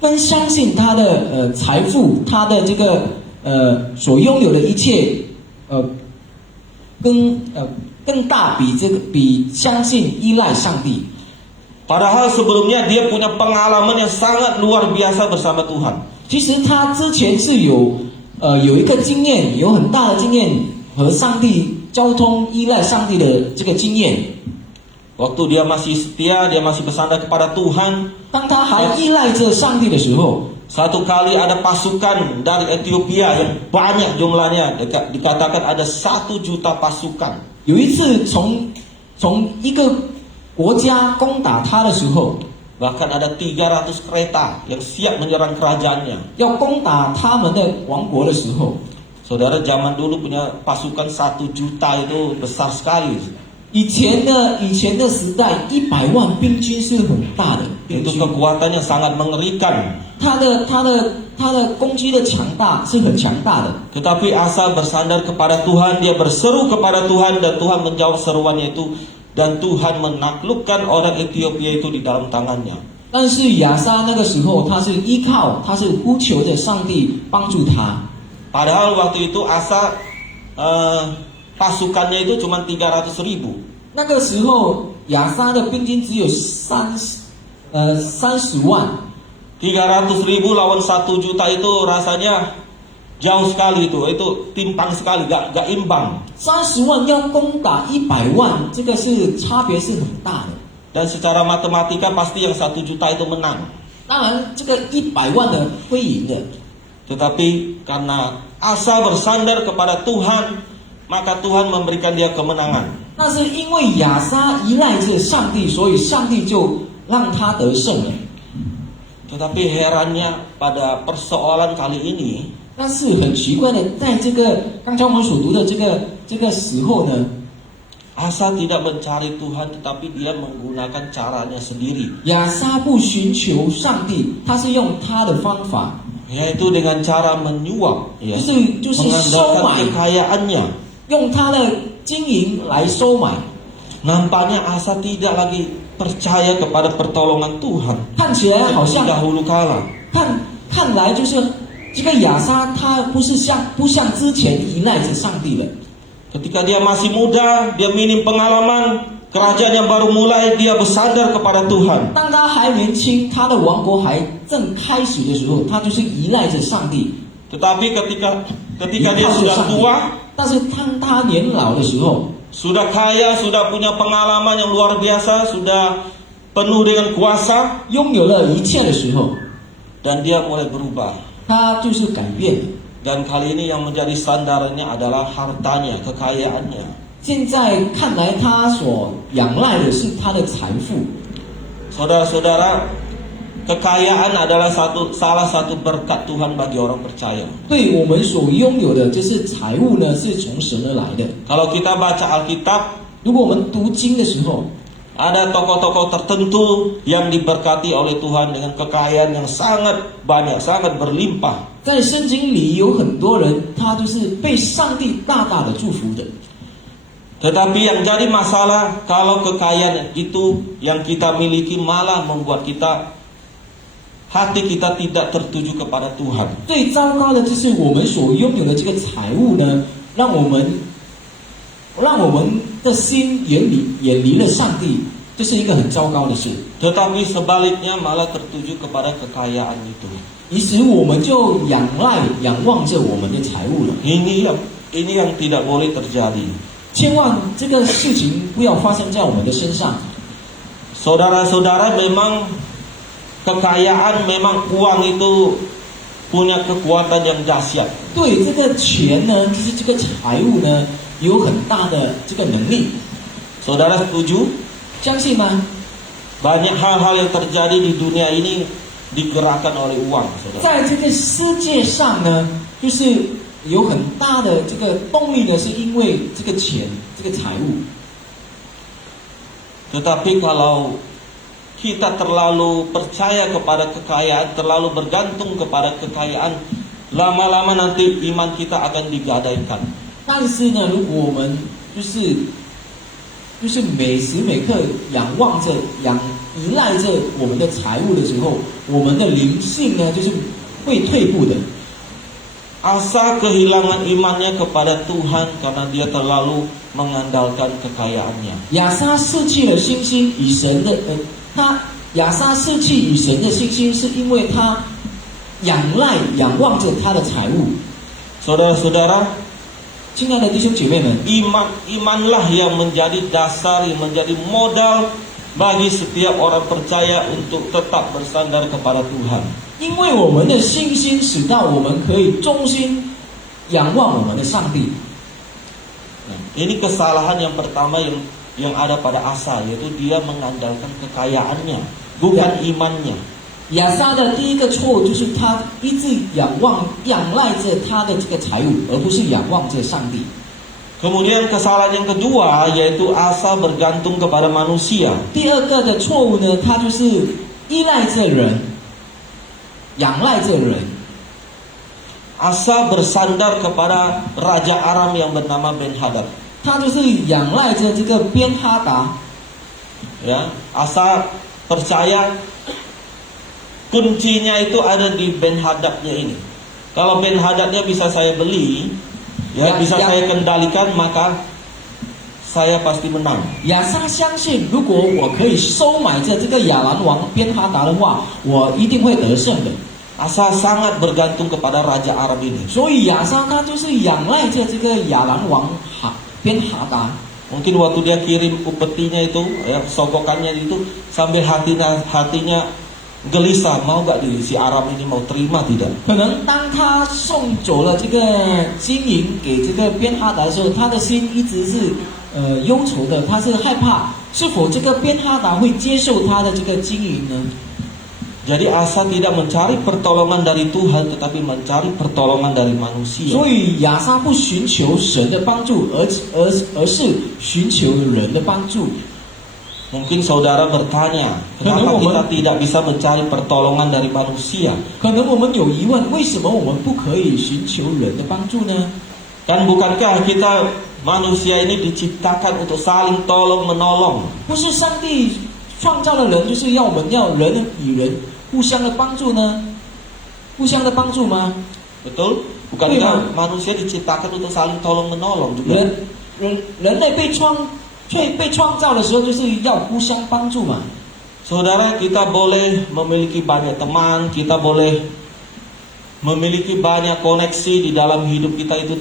更相信他的财富，他的这个所拥有的一切更大比相信依赖上帝。 Padahal sebelumnya dia punya pengalaman yang sangat luar biasa bersama Tuhan. 其实他之前是有一个经验，有很大的经验和上帝交通依赖上帝的这个经验。 Waktu dia masih setia, dia masih bersandar kepada Tuhan. 当他还依赖着上帝的时候， Satu kali ada pasukan dari Ethiopia yang banyak jumlahnya, dikatakan ada 1 juta pasukan. 有一次从一个国家攻打他的时候， Bahkan ada 300 kereta yang siap menyerang kerajaannya. 要攻打他们的王国的时候， Saudara, zaman dulu punya pasukan 1 juta itu besar sekali. 以前的时代，100万兵军是很大的兵 Itu 军， kekuatannya sangat mengerikan. 他的攻击的强大是很强大的。 Tetapi Asa bersandar kepada Tuhan, dia berseru kepada Tuhan dan Tuhan menjawab seruannya itu. Dan Tuhan menaklukkan orang Ethiopia itu di dalam tangannya. 但是亚撒那个时候，他是呼求着上帝帮助他。 Padahal waktu itu Asa pasukannya itu cuma 300.000. 那个时候亚撒的兵军只有30万。 300.000 lawan 1 juta itu rasanya jauh sekali itu timpang sekali, gak imbang. 30万要攻打100万，这个是差别是很大的。 Dan secara matematika pasti yang 1 juta itu menang. 当然，这个100万的会赢的。 Tetapi karena Asa bersandar kepada Tuhan, maka Tuhan memberikan dia kemenangan. 但是因为亚撒依赖着上帝，所以上帝就让他得胜了。 Tetapi herannya pada persoalan kali ini, 但是很奇怪的，在这个刚才我们所读的这个时候呢， Asa tidak mencari Tuhan, tetapi dia menggunakan caranya sendiri, 亚撒不寻求上帝，他是用他的方法， yaitu dengan cara menyuap, ya, 就是收 mengandalkan 买， kekayaannya. 用他的经营来收买。 Nampaknya Asa tidak lagi percaya kepada pertolongan Tuhan 看起来好 seperti 像 dahulu kala. 看来就是这个亚撒，他不像之前依赖着上帝了。 Ketika dia masih muda, dia minim pengalaman, kerajaan yang baru mulai, dia bersandar kepada Tuhan. 当他还年轻，他的王国还正开始的时候，他就是依赖着上帝。 Tetapi ketika dia sudah tua, 但是当他年老的时候， sudah kaya, sudah punya pengalaman yang luar biasa, sudah penuh dengan kuasa, 拥有了一切的时候， dan dia mulai berubah. 他就是改变了。 Dan kali ini yang menjadi sandarannya adalah hartanya, kekayaannya. 现在看来，他所仰赖的是他的财富。 Saudara-saudara, kekayaan adalah salah satu berkat Tuhan bagi orang percaya. 对我们所拥有的这些财物呢，是从神而来的。 Kalau kita baca Alkitab, 如果我们读经的时候， ada tokoh-tokoh tertentu yang diberkati oleh Tuhan dengan kekayaan yang sangat banyak, sangat berlimpah. 在圣经里有很多人，他就是被上帝大大的祝福的。 Tetapi yang jadi masalah kalau kekayaan itu yang kita miliki malah membuat hati kita tidak tertuju kepada Tuhan. 最糟糕的就是我们所拥有的这个财物呢，让我们的心远离了上帝，这是一个很糟糕的事。 Tetapi sebaliknya malah tertuju kepada kekayaan itu. 于是我们就仰望着我们的财物了。 Ini yang tidak boleh terjadi. 千万这个事情不要发生在我们的身上。 Saudara-saudara, memang kekayaan, memang uang itu punya kekuatan yang dahsyat. 对这个钱呢，就是这个财物呢，有很大的这个能力， Saudara setuju? 相信吗？ Banyak hal-hal yang terjadi di dunia ini digerakkan oleh uang, saudara. 在这个世界上呢，就是有很大的这个动力呢，是因为这个钱，这个财物。 Tetapi kalau kita terlalu percaya kepada kekayaan, terlalu bergantung kepada kekayaan, lama-lama nanti iman kita akan digadaikan. 但是呢，如果我们就是每时每刻依赖着我们的财物的时候，我们的灵性呢，就是会退步的。 Asa kehilangan imannya kepada Tuhan karena dia terlalu mengandalkan kekayaannya. 亚撒失去了信心与神的亚撒失去与神的信心，是因为他仰望着他的财物。 Saudara-saudara, 亲爱的弟兄姐妹们， imanlah yang menjadi dasar, yang menjadi modal bagi setiap orang percaya untuk tetap bersandar kepada Tuhan. 因为我们的信心使到我们可以忠心仰望我们的上帝。 Ini kesalahan yang pertama yang ada pada Asa, yaitu dia mengandalkan kekayaannya, bukan imannya. 亚撒的第一个错误就是他一直仰赖着他的这个财物，而不是仰望着上帝。 Kemudian kesalahan yang kedua yaitu Asa bergantung kepada manusia. 第二个的错误呢，他就是依赖着人，仰赖着人。 Asa bersandar kepada raja Aram yang bernama Ben-Hadad. 他就是仰赖着这个边哈达。 Ya, Asa percaya kuncinya itu ada di Ben-Hadadnya ini. Kalau Ben-Hadadnya bisa saya beli, ya, bisa saya kendalikan, maka saya pasti menang. 亚撒相信，如果我可以收买着这个亚兰王边哈达的话，我一定会得胜的。 Asa sangat bergantung kepada raja Aram ini. 所以亚撒他就是仰赖着这个亚兰王边哈达。 Mungkin waktu dia kirim upetinya itu, ya, sogokannya itu, sampai hatinya gelisah, mau gak si Aram ini mau terima tidak? 可能当他送走了这个金银给这个边哈达的时候，他的心一直是忧愁的，他是害怕是否这个边哈达会接受他的这个金银呢？ Jadi Asa tidak mencari pertolongan dari Tuhan, tetapi mencari pertolongan dari manusia. 所以亚撒不寻求神的帮助，而是寻求人的帮助。 Mungkin saudara bertanya, kenapa kita tidak bisa mencari pertolongan dari manusia? 可能我们有疑问，为什么我们不可以寻求人的帮助呢？ Kan bukankah kita manusia ini diciptakan untuk saling tolong menolong? 不是上帝创造了人，就是要我们要人与人互相的帮助呢？互相的帮助吗？ Betul? Bukankah manusia diciptakan untuk saling tolong menolong juga? 人类被创造的时候，就是要互相帮助嘛。 Saudara, kita boleh memiliki banyak teman, kita boleh memiliki banyak koneksi di dalam hidup kita, itu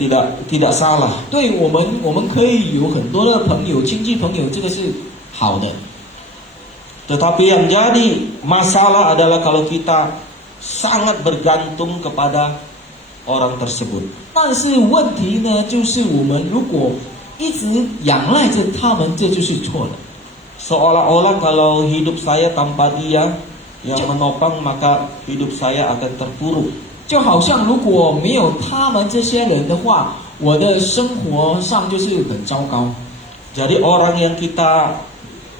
tidak salah. 对我们可以有很多的朋友、亲戚朋友，这个是好的。 Tetapi yang jadi masalah adalah kalau kita sangat bergantung kepada orang tersebut. 但是问题呢，就是我们如果一直仰赖着他们，这就是错了。 Seolah-olah kalau hidup saya tanpa dia yang menopang, maka hidup saya akan terpuruk. 就好像如果没有他们这些人的话，我的生活上就是很糟糕。 Jadi orang yang kita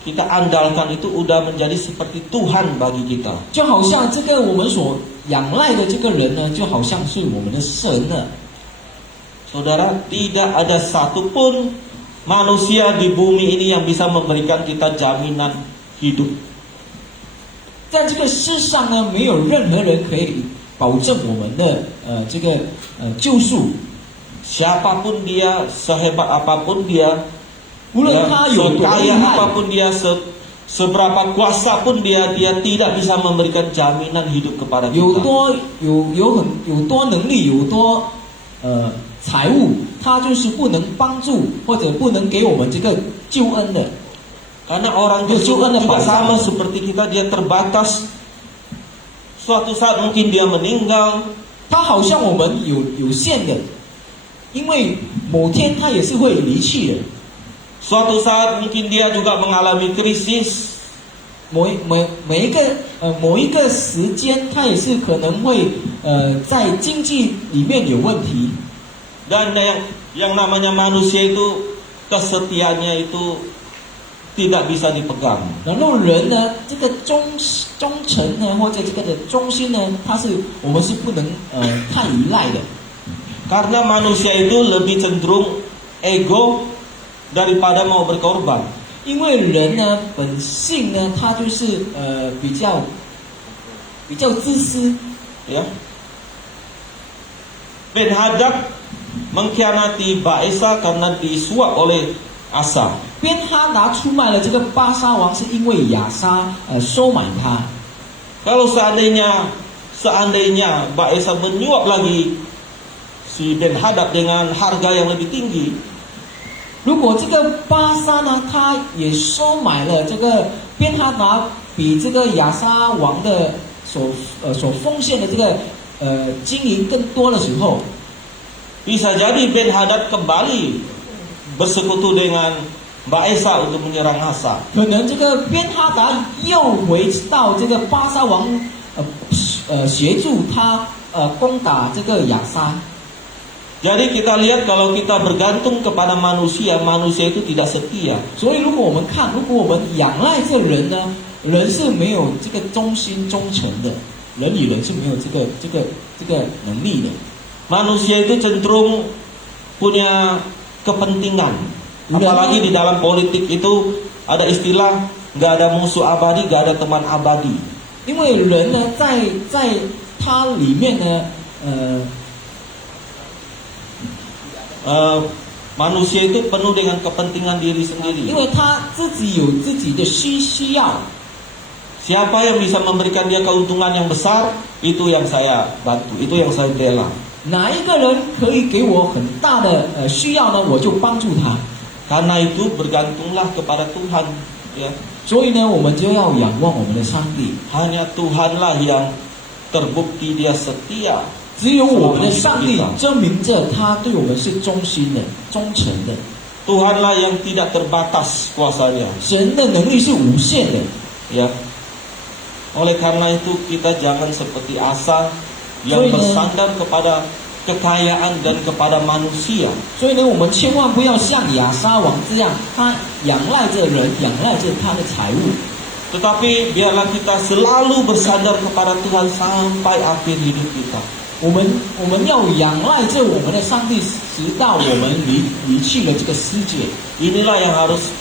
andalkan itu udah menjadi seperti Tuhan bagi kita. 就好像这个我们所仰赖的这个人呢，就好像是我们的神呢。 Saudara, tidak ada satupun manusia di bumi ini yang bisa memberikan kita jaminan hidup. 在这个世上呢，没有任何人可以保证我们的这个救赎。 Siapapun dia, sehebat apapun dia, 无论他有多厉 sekaya 害， apapun dia, seberapa kuasa pun dia tidak bisa memberikan jaminan hidup kepada 有 kita. 多能力，有多财物，他就是不能帮助或者不能给我们这个救恩的。 Karena orang tersebut juga sama seperti kita, dia terbatas. Suatu saat mungkin dia meninggal. 他好像我们有限的，因为某天他也是会离弃的。 Suatu saat mungkin dia juga mengalami krisis. 某一个时间，他也是可能会在经济里面有问题。 Dan yang namanya manusia itu kesetiaannya itu tidak bisa dipegang. 然后人呢，这个忠诚呢，或者这个的忠心呢，我们是不能太依赖的。 Karena manusia itu lebih cenderung ego daripada mau berkorban. 因为人呢，本性呢，他就是比较自私。 Ya. Ben-Hadad mengkhianati Baesa karena disuap oleh Asa. 边哈达出卖了这个巴沙王，是因为亚撒收买他。 Kalau seandainya Baesa menyuap lagi si Ben-Hadad dengan harga yang lebih tinggi, 如果这个巴沙呢，他也收买了这个边哈达比这个亚沙王的所奉献的这个金银更多的时候， bisa jadi Ben Hadad kembali bersekutu dengan Baesa untuk menyerang Asa. 可能这个边哈达又回到这个巴沙王协助他攻打这个亚沙。 Jadi kita lihat kalau kita bergantung kepada manusia, manusia itu tidak setia. 所以如果我们看，如果我们仰赖这人呢，人是没有这个忠心忠诚的，人与人是没有这个能力的。 Manusia itu cenderung punya kepentingan. Apalagi di dalam politik itu ada istilah nggak ada musuh abadi, nggak ada teman abadi. 因为人呢，在他里面呢， manusia itu penuh dengan kepentingan diri 因 sendiri. 为他自己有自己的需要， Siapa yang bisa memberikan dia keuntungan yang besar, itu yang saya bantu, itu yang saya bela. 哪一个人可以给我很大的需要呢，我就帮助他。 Karena itu bergantunglah kepada Tuhan, ya. 所以呢，我们就要仰望我们的上帝。 Hanya Tuhanlah yang terbukti dia setia. 只有我们的上帝证明着他对我们是忠心的、忠诚的。 Tuhanlah yang tidak terbatas kuasanya, 神的能力是无限的， ya. Oleh karena itu kita jangan seperti Asa yang Sorry, bersandar kepada kekayaan dan kepada manusia. 所以呢，我们千万不要像亚沙王这样，他仰赖着人，仰赖着他的财物。 Tetapi biarlah kita selalu bersandar kepada Tuhan sampai akhir hidup kita. 我们要仰赖着我们的上帝，直到我们离去了这个世界。 Inilah yang harus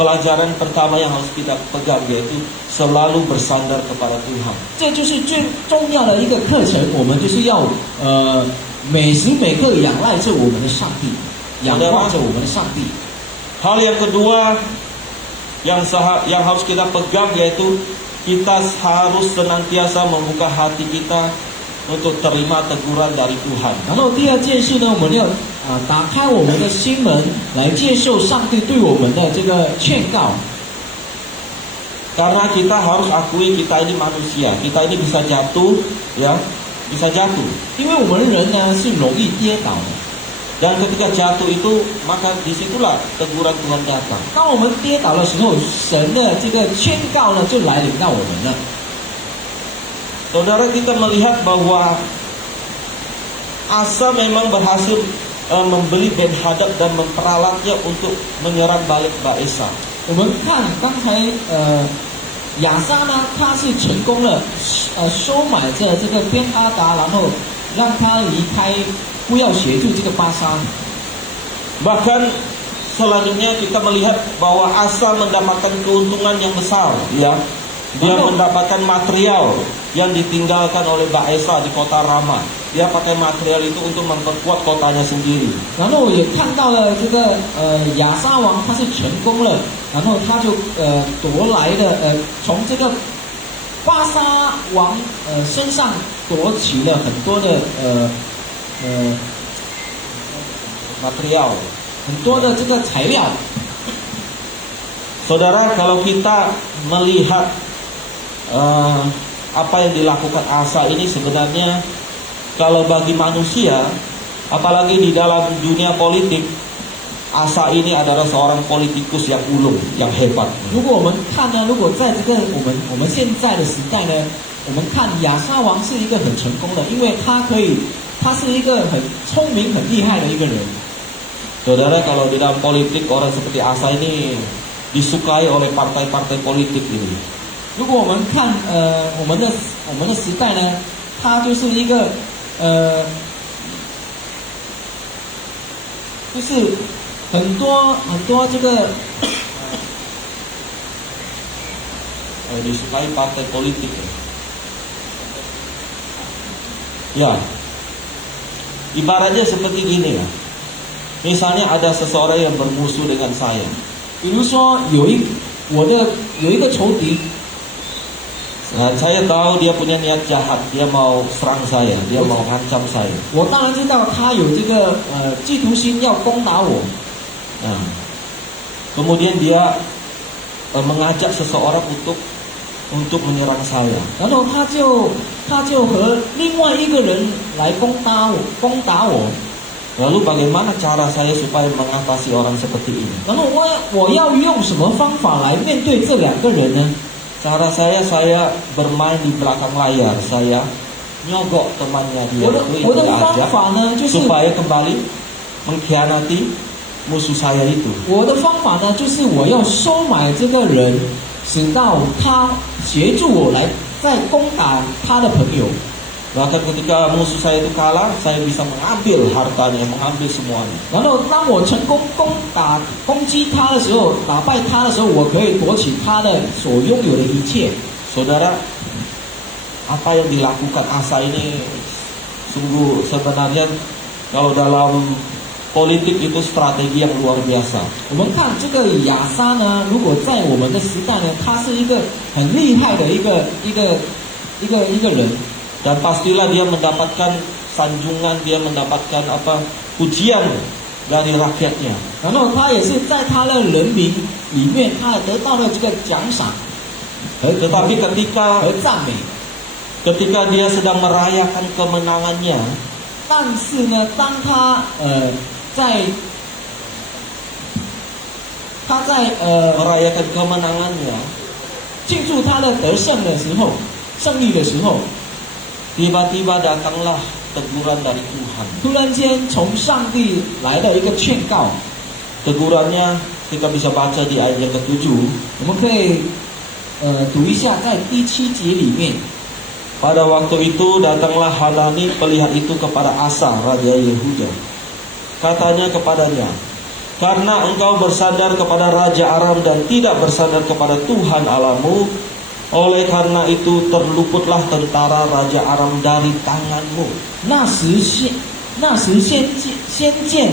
pelajaran pertama yang harus kita pegang, yaitu selalu bersandar kepada Tuhan. 这就是最重要的一个课程，我们就是要每时每刻仰赖着我们的上帝，仰望着我们的上帝。 Hal yang kedua yang harus kita pegang, yaitu kita harus senantiasa membuka hati kita untuk terima teguran dari Tuhan. 然后第二件事呢，我们要打开我们的心门，来接受上帝对我们的这个劝告。 Karena kita harus akui kita ini manusia, kita ini bisa jatuh, ya, bisa jatuh. 因为我们人呢是容易跌倒的， Dan ketika jatuh itu, maka disitulah teguran Tuhan datang. 当我们跌倒的时候，神的这个劝告呢就来临到我们了。 Saudara, kita melihat bahwa Asa memang berhasil membeli Ben Hadad dan memperalatnya untuk menyerang balik Baesa. 我们看刚才亚沙呢，他是成功了收买着这个边哈达，然后让他离开，不要协助这个巴沙。 Bahkan selanjutnya kita melihat bahwa Asa mendapatkan keuntungan yang besar, ya. Dia mendapatkan material yang ditinggalkan oleh Baesa di kota Rama. Dia pakai material itu untuk memperkuat kotanya sendiri. 然后也看到了这个亚沙王他是成功了，然后他就夺来的从这个巴沙王身上夺取了很多的Material. 很多的这个材料。 Saudara, kalau kita melihat apa yang dilakukan Asa ini, sebenarnya kalau bagi manusia, apalagi di dalam dunia politik, Asa ini adalah seorang politikus yang ulung, yang hebat. 如果我们看呢，如果在这个我们现在的时代呢，我们看亚沙王是一个很成功的，因为他是一个很聪明、很厉害的一个人。 Saudara, kalau di dalam politik orang seperti Asa ini disukai oleh partai-partai politik ini. 如果我们看我们的时代呢，他就是一个就是很多这个disukai partai politik. Ya, ibaratnya seperti gini ya. Misalnya ada seseorang yang bermusuh dengan saya. 比如说有一个仇敌， Nah, saya tahu dia punya niat jahat, dia mau serang saya, dia mau ngancam saya. 我当然知道他有这个嫉妒心要攻打我。 Nah, kemudian dia mengajak seseorang untuk menyerang saya. 然后他就和另外一个人来攻打我。 Lalu bagaimana cara saya supaya mengatasi orang seperti ini? 然后我要用什么方法来面对这两个人呢？ Cara saya bermain di belakang layar, saya nyogok temannya dia 我的 itu 方 ajak 法呢，就是 supaya kembali mengkhianati musuh saya itu. 我的方法呢，就是我要收买这个人，使到他协助我来再攻打他的朋友。 Bahkan ketika musuh saya itu kalah, saya bisa mengambil hartanya, mengambil semuanya. 然后当我成功攻击他的时候，打败他的时候，我可以夺取他的所拥有的一切。 Saudara, apa yang dilakukan Asa ini sungguh sebenarnya kalau dalam politik itu strategi yang luar biasa. 我们看这个亚撒呢，如果在我们的时代呢，他是一个很厉害的一个人。 Dan pastilah dia mendapatkan sanjungan, dia mendapatkan pujian dari rakyatnya. 然后他也是在他的人民里面，他也得到了这个奖赏和 Tetapi ketika 和赞美。 dia sedang merayakan kemenangannya, 但是呢，当他在 merayakan kemenangannya, 庆祝他的得胜的时候，胜利的时候， tiba-tiba datanglah teguran dari Tuhan. 突然间从上帝来了一个劝告。 Tegurannya kita bisa baca di ayat yang ke-7. 我们可以读一下，在第7节里面。 Pada waktu itu datanglah Hanani pelihat itu kepada Asa raja Yehuda. Katanya kepadanya, karena engkau bersandar kepada raja Aram dan tidak bersandar kepada Tuhan Allahmu, oleh karena itu terluputlah tentara raja Aram dari tanganmu. 那时先见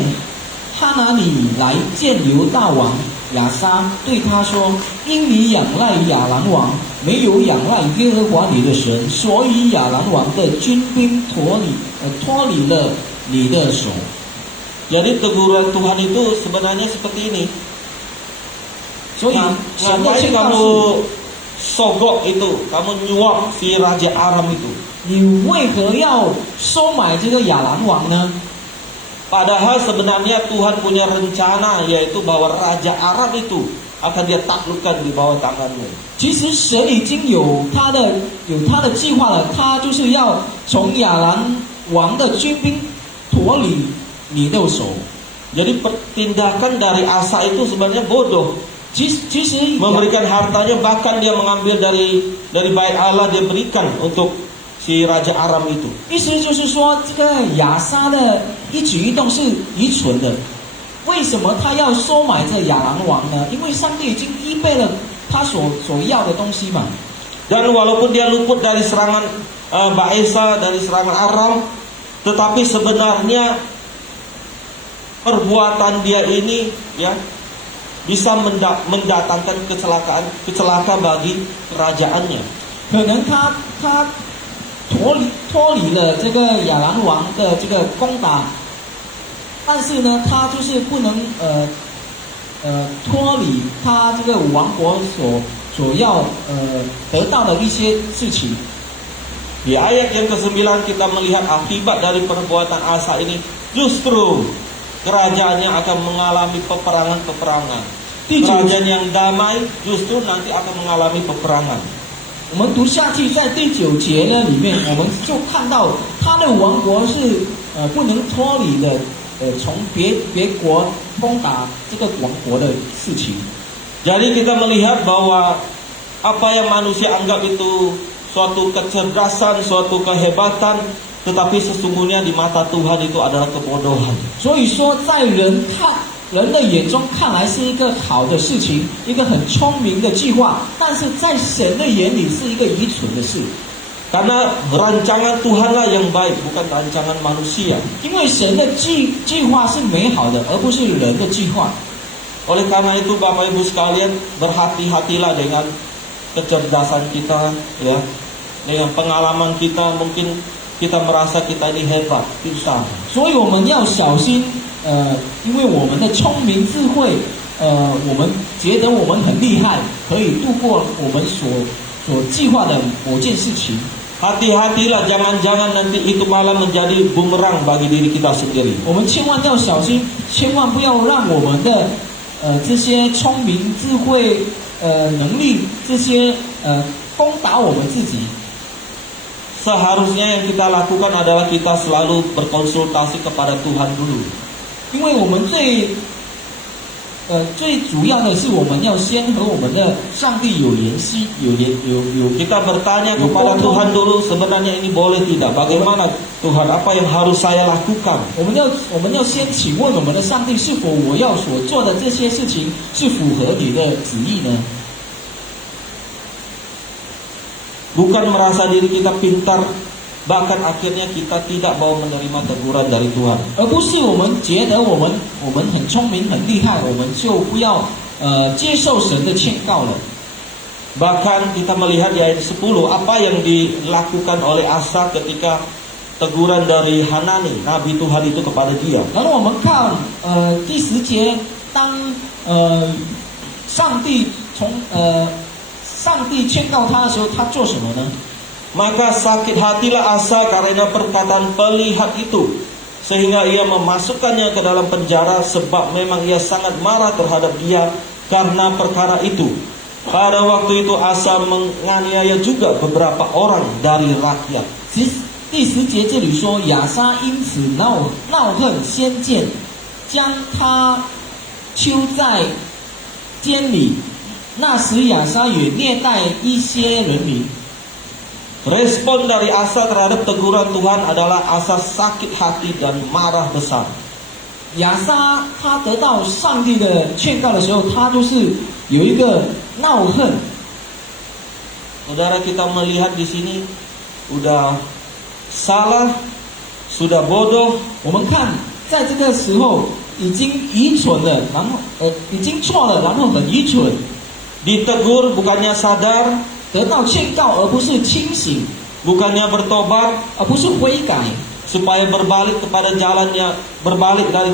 哈拿里来见犹大王亚撒，对他说：“因你仰赖亚兰王，没有仰赖耶和华你的神，所以亚兰王的军兵脱离了你的手。” Jadi teguran Tuhan itu sebenarnya seperti ini. 所以神的 Ngapain 劝告 kamu 是： sogok itu, kamu nyuap si raja Aram itu? 你为何要收买这个亚兰王呢？ Padahal sebenarnya Tuhan punya rencana, yaitu bahwa raja Aram itu akan dia taklukkan di bawah tanganmu. 其实神已经有他的计划了，他就是要从亚兰王的军兵脱离你的手。 Jadi tindakan dari Asa itu sebenarnya bodoh. 其实 Memberikan hartanya, bahkan dia mengambil dari bait Allah, dia berikan untuk si raja Aram itu. 意思就是说，这个亚撒的一举一动是愚蠢的。为什么他要收买这亚兰王呢？因为上帝已经预备了他所要的东西嘛。 Dan walaupun dia luput dari serangan Baesa, dari serangan Aram, tetapi sebenarnya perbuatan dia ini ya bisa mendatangkan kecelakaan bagi kerajaannya. 可能他脱离了这个亚兰王的这个攻打，但是呢，他就是不能脱离他这个王国所要得到的一些事情。 Di ayat yang ke-9 kita melihat akibat dari perbuatan Asa ini, justru kerajaannya akan mengalami peperangan-peperangan. Kerajaan yang damai justru nanti akan mengalami peperangan. 我们读下去，在第9节呢里面，我们就看到他的王国是不能脱离的，从别国攻打这个王国的事情。 Jadi kita melihat bahwa apa yang manusia anggap itu suatu kecerdasan, suatu kehebatan, tetapi sesungguhnya di mata Tuhan itu adalah kebodohan. 所以说，在人的眼中看来是一个好的事情，一个很聪明的计划，但是在神的眼里是一个愚蠢的事。 Karena rancangan Tuhanlah yang baik, bukan rancangan manusia. 因为神的计划是美好的，而不是人的计划。 Oleh karena itu Bapak Ibu sekalian, berhati-hatilah dengan kecerdasan kita, ya, dengan pengalaman kita. Mungkin kita merasa kita ini hebat, pintar. 所以我们要小心，因为我们的聪明智慧我们觉得我们很厉害，可以度过我们所计划的某件事情。 Hati-hatilah, jangan-jangan nanti itu malah menjadi bumerang bagi diri kita sendiri. 我们千万要小心，千万不要让我们的这些聪明、智慧、能力这些攻打我们自己。 Seharusnya yang kita lakukan adalah kita selalu berkonsultasi kepada Tuhan dulu. 因为我们最主要的是，我们要先和我们的上帝有联系，有。 Kita bertanya kepada Tuhan dulu, sebenarnya ini boleh tidak? Bagaimana Tuhan? Apa yang harus saya lakukan? 我们要先请问我们的上帝，是否我要所做的这些事情是符合你的旨意呢？ Bukan merasa diri kita pintar, bahkan akhirnya kita tidak mau menerima teguran dari Tuhan. 而不是我们觉得我们很聪明很厉害，我们就不要接受神的劝告了。 Bahkan kita melihat di ayat 10 apa yang dilakukan oleh Asa ketika teguran dari Hanani, nabi Tuhan itu kepada dia. 然后我们看第10节，当上帝劝告他的时候，他做什么呢？ Maka sakit hatilah Asa karena perkataan pelihat itu, sehingga ia memasukkannya ke dalam penjara, sebab memang ia sangat marah terhadap dia karena perkara itu. Pada waktu itu Asa menganiaya juga beberapa orang dari rakyat. 第10节这里说，亚撒因此恼恨先见，将他囚在监里。那时亚撒也虐待一些人民。 Respon dari Asa terhadap teguran Tuhan adalah Asa sakit hati dan marah besar. 亚撒他得到上帝的劝告的时候，他就是有一个恼恨。 Saudara, kita melihat di sini udah salah, sudah bodoh. 我们看在这个时候已经愚蠢了，然后已经错了，然后很愚蠢。 Ditegur bukannya sadar, 得到劝告而不是清醒， bukannya bertobat, 而不是悔改， supaya berbalik dari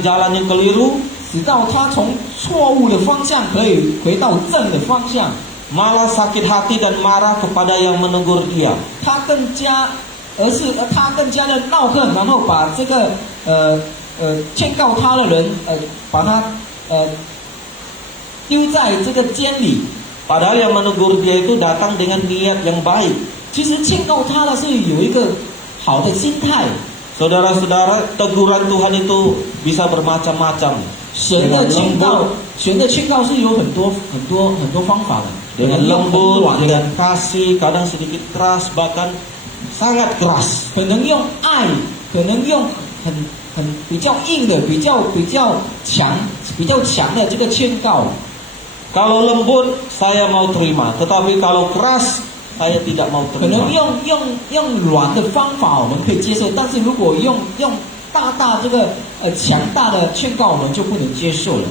jalan yang keliru, 直到他从错误的方向可以回到正的方向。 malah sakit hati dan marah kepada yang menegur dia. 他更加的恼恨，然后把这个劝告他的人把他丢在这个监里。 Padahal yang menegur dia itu datang dengan niat yang baik. 其实劝告他的是有一个好的心态。 Saudara-saudara, teguran Tuhan itu bisa bermacam-macam. 神的劝告是有很多方法的。 Dengan lembut, dengan kasih, kadang sedikit keras, bahkan sangat keras. 可能用爱，可能用很比较硬的、比较强的这个劝告。 Kalau lembut saya mau terima, tetapi kalau keras saya tidak mau 可能 terima. 用软的方法我们可以接受，但是如果用大这个强大的劝告，我们就不能接受了。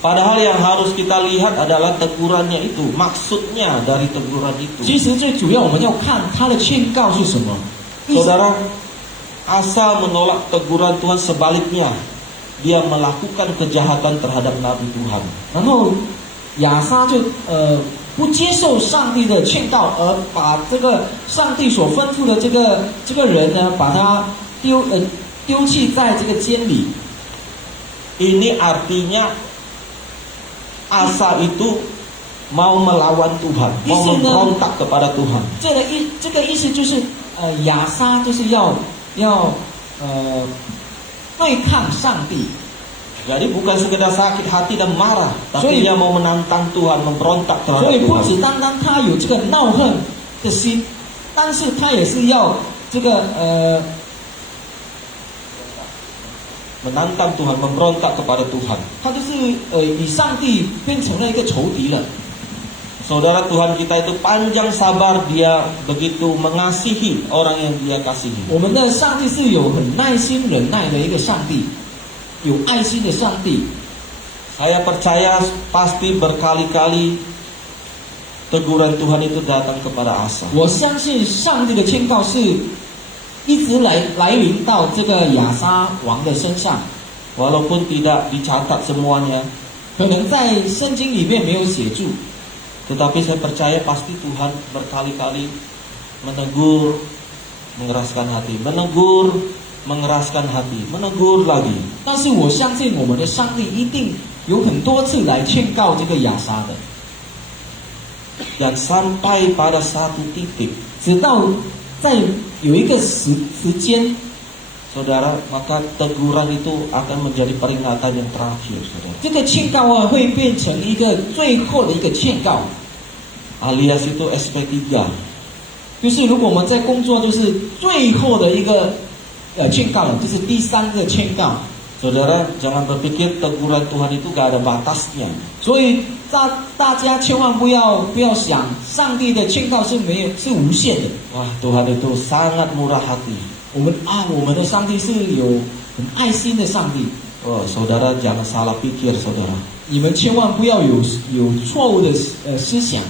Padahal yang harus kita lihat adalah tegurannya itu, maksudnya dari teguran itu. 其实最主要我们要看他的劝告是什么。 Saudara, Asa menolak teguran Tuhan, sebaliknya dia melakukan kejahatan terhadap Nabi Tuhan. 然后亚撒就不接受上帝的劝告，而把这个上帝所吩咐的这个人呢，把他丢弃在这个监里。 Ini artinya Asa itu mau melawan Tuhan, mau memberontak kepada Tuhan. 这个意思就是亚撒就是要对抗上帝。 Jadi bukan sekedar sakit hati dan marah, tapi dia mau menantang Tuhan, memberontak 所 terhadap 以不 Tuhan. 只单单他有这个恼恨的心，但是他也是要这个Menantang Tuhan, memberontak kepada Tuhan. 他就是与上帝变成了一个仇敌了。 Saudara, Tuhan kita itu panjang sabar, dia begitu mengasihi orang yang dia kasihi. 我们的上帝是有很耐心忍耐的一个上帝，有爱心的上帝。 Saya percaya pasti berkali-kali teguran Tuhan itu datang kepada Asa. 我相信上帝的劝告是一直来临到这个亚撒王的身上， Walaupun tidak dicatat semuanya, 可能在圣经里面没有写注， Tetapi saya percaya pasti Tuhan berkali-kali menegur, mengeraskan hati, menegur, mengeraskan hati, menegur lagi. 但是我相信我们的上帝一定有很多次来劝告这个亚撒的， Dan sampai pada satu titik, 直到在有一个时间， saudara, maka teguran itu akan menjadi peringatan yang terakhir, saudara. 这个劝告啊会变成一个最后的一个劝告， Alias itu SP3. 就是如果我们在工作，就是最后的一个劝告，就是第三个劝告。 Saudara, jangan berpikir teguran Tuhan itu gak ada batasnya. 所以大家千万不要想，上帝的劝告是无限的。 Wah, Tuhan itu sangat murah hati. 我们的上帝是有很爱心的上帝。 Oh, saudara jangan salah pikir, saudara. 你们千万不要有错误的思想。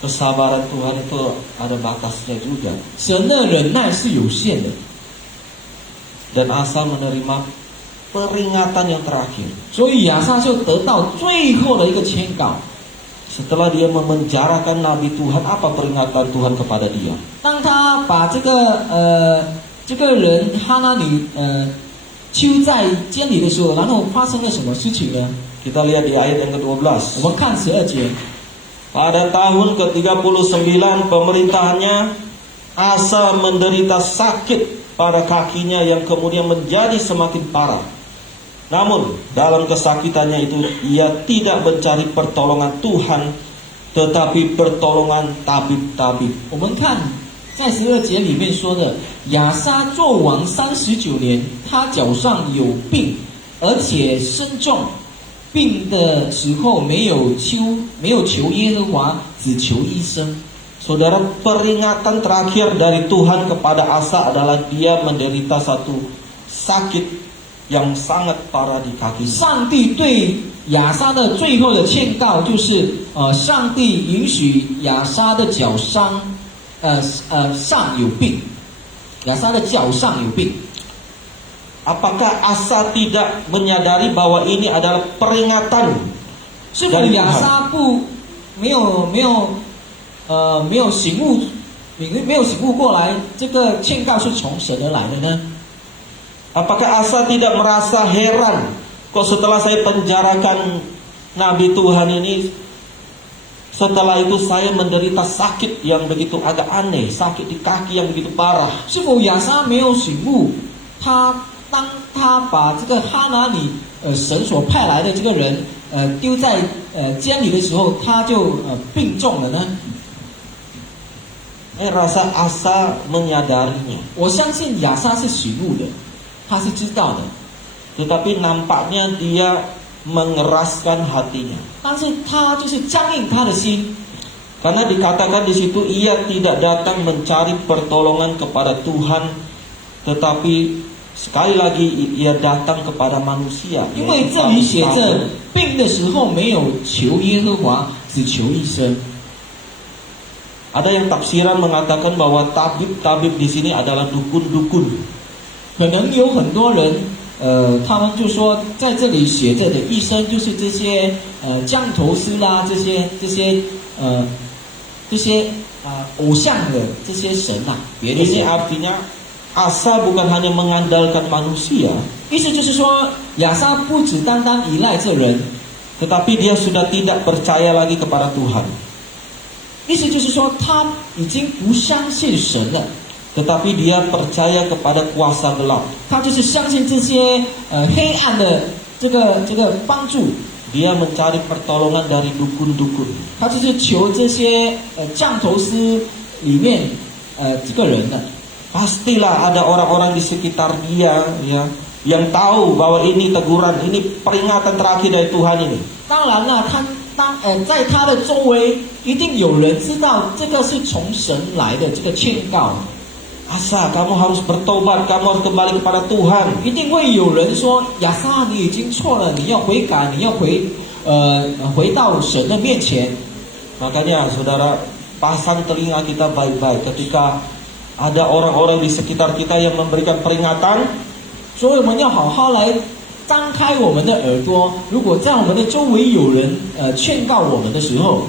Kesabaran Tuhan itu ada batasnya juga. 神的忍耐是有限的， Dan Asa menerima peringatan yang terakhir. 所以亚撒就得到最后的一个劝告。 Setelah dia memenjarakan Nabi Tuhan, apa peringatan Tuhan kepada dia? 当他把这个人哈拿女囚在监里的时候，然后发生了什么事情呢？ Kita lihat di ayat yang ke-12. 我们看12节。 Pada tahun ke-39 pemerintahannya, Asa menderita sakit pada kakinya yang kemudian menjadi semakin parah. Namun dalam kesakitannya itu ia tidak mencari pertolongan Tuhan, tetapi pertolongan tabib-tabib. 我们看在12节里面说的，亚撒做王39年，他脚上有病，而且身重，病的时候没有求耶和华，只求医生。 Saudara, peringatan terakhir dari Tuhan kepada Asa adalah dia menderita satu sakit yang sangat parah di kakinya. 上帝对亚撒的最后的劝告就是，上帝允许亚撒的脚上有病，亚撒的脚上有病。 Apakah Asa tidak menyadari bahwa ini adalah peringatan 是否 dari 亚 Tuhan? 撒没有醒悟过来，这个劝告是从神而来的呢？ Apakah Asa tidak merasa heran kok setelah saya penjarakan Nabi Tuhan ini, setelah itu saya menderita sakit yang begitu agak aneh, sakit di kaki yang begitu parah. 是否亚撒没有醒悟？当他把这个哈拿尼神所派来的这个人丢在监里的时候，他就病重了呢？ Rasa Asa menyadarinya. 我相信亚撒是醒悟的，他是知道的， Tetapi nampaknya dia mengeraskan hatinya. 但是他就是僵硬他的心， Karena dikatakan di situ ia tidak datang mencari pertolongan kepada Tuhan, tetapi sekali lagi ia datang kepada manusia. 因为这里写着病的时候没有求耶和华，只求医生。 Ada yang tafsiran mengatakan bahwa tabib-tabib di sini adalah dukun-dukun. 可能有很多人，他们就说在这里写着的医生就是这些降头师啦，这些偶像的这些神呐、别的 Ini 神。 artinya Asa bukan hanya mengandalkan manusia, 意思就是说，亚撒不只单单依赖这人， tetapi dia sudah tidak percaya lagi kepada Tuhan. 意思就是说他已经不相信神了， Tetapi dia percaya kepada kuasa gelap. 他就是相信这些黑暗的这个帮助， Dia mencari pertolongan dari dukun-dukun. 他就是求这些降头师里面这个人的。 Pastilah ada orang-orang di sekitar dia, ya, yang tahu bahwa ini teguran, ini peringatan terakhir dari Tuhan ini. 当然了，在他的周围一定有人知道这个是从神来的这个劝告， Asa, kamu harus bertobat, kamu harus kembali kepada Tuhan. 一定会有人说亚撒你已经错了，你要悔改，你要回到神的面前。 Makanya saudara, pasang telinga kita baik-baik ketika ada orang-orang di sekitar kita yang memberikan peringatan. 所以我们要好好来张开我们的耳朵，如果在我们的周围有人劝告我们的时候，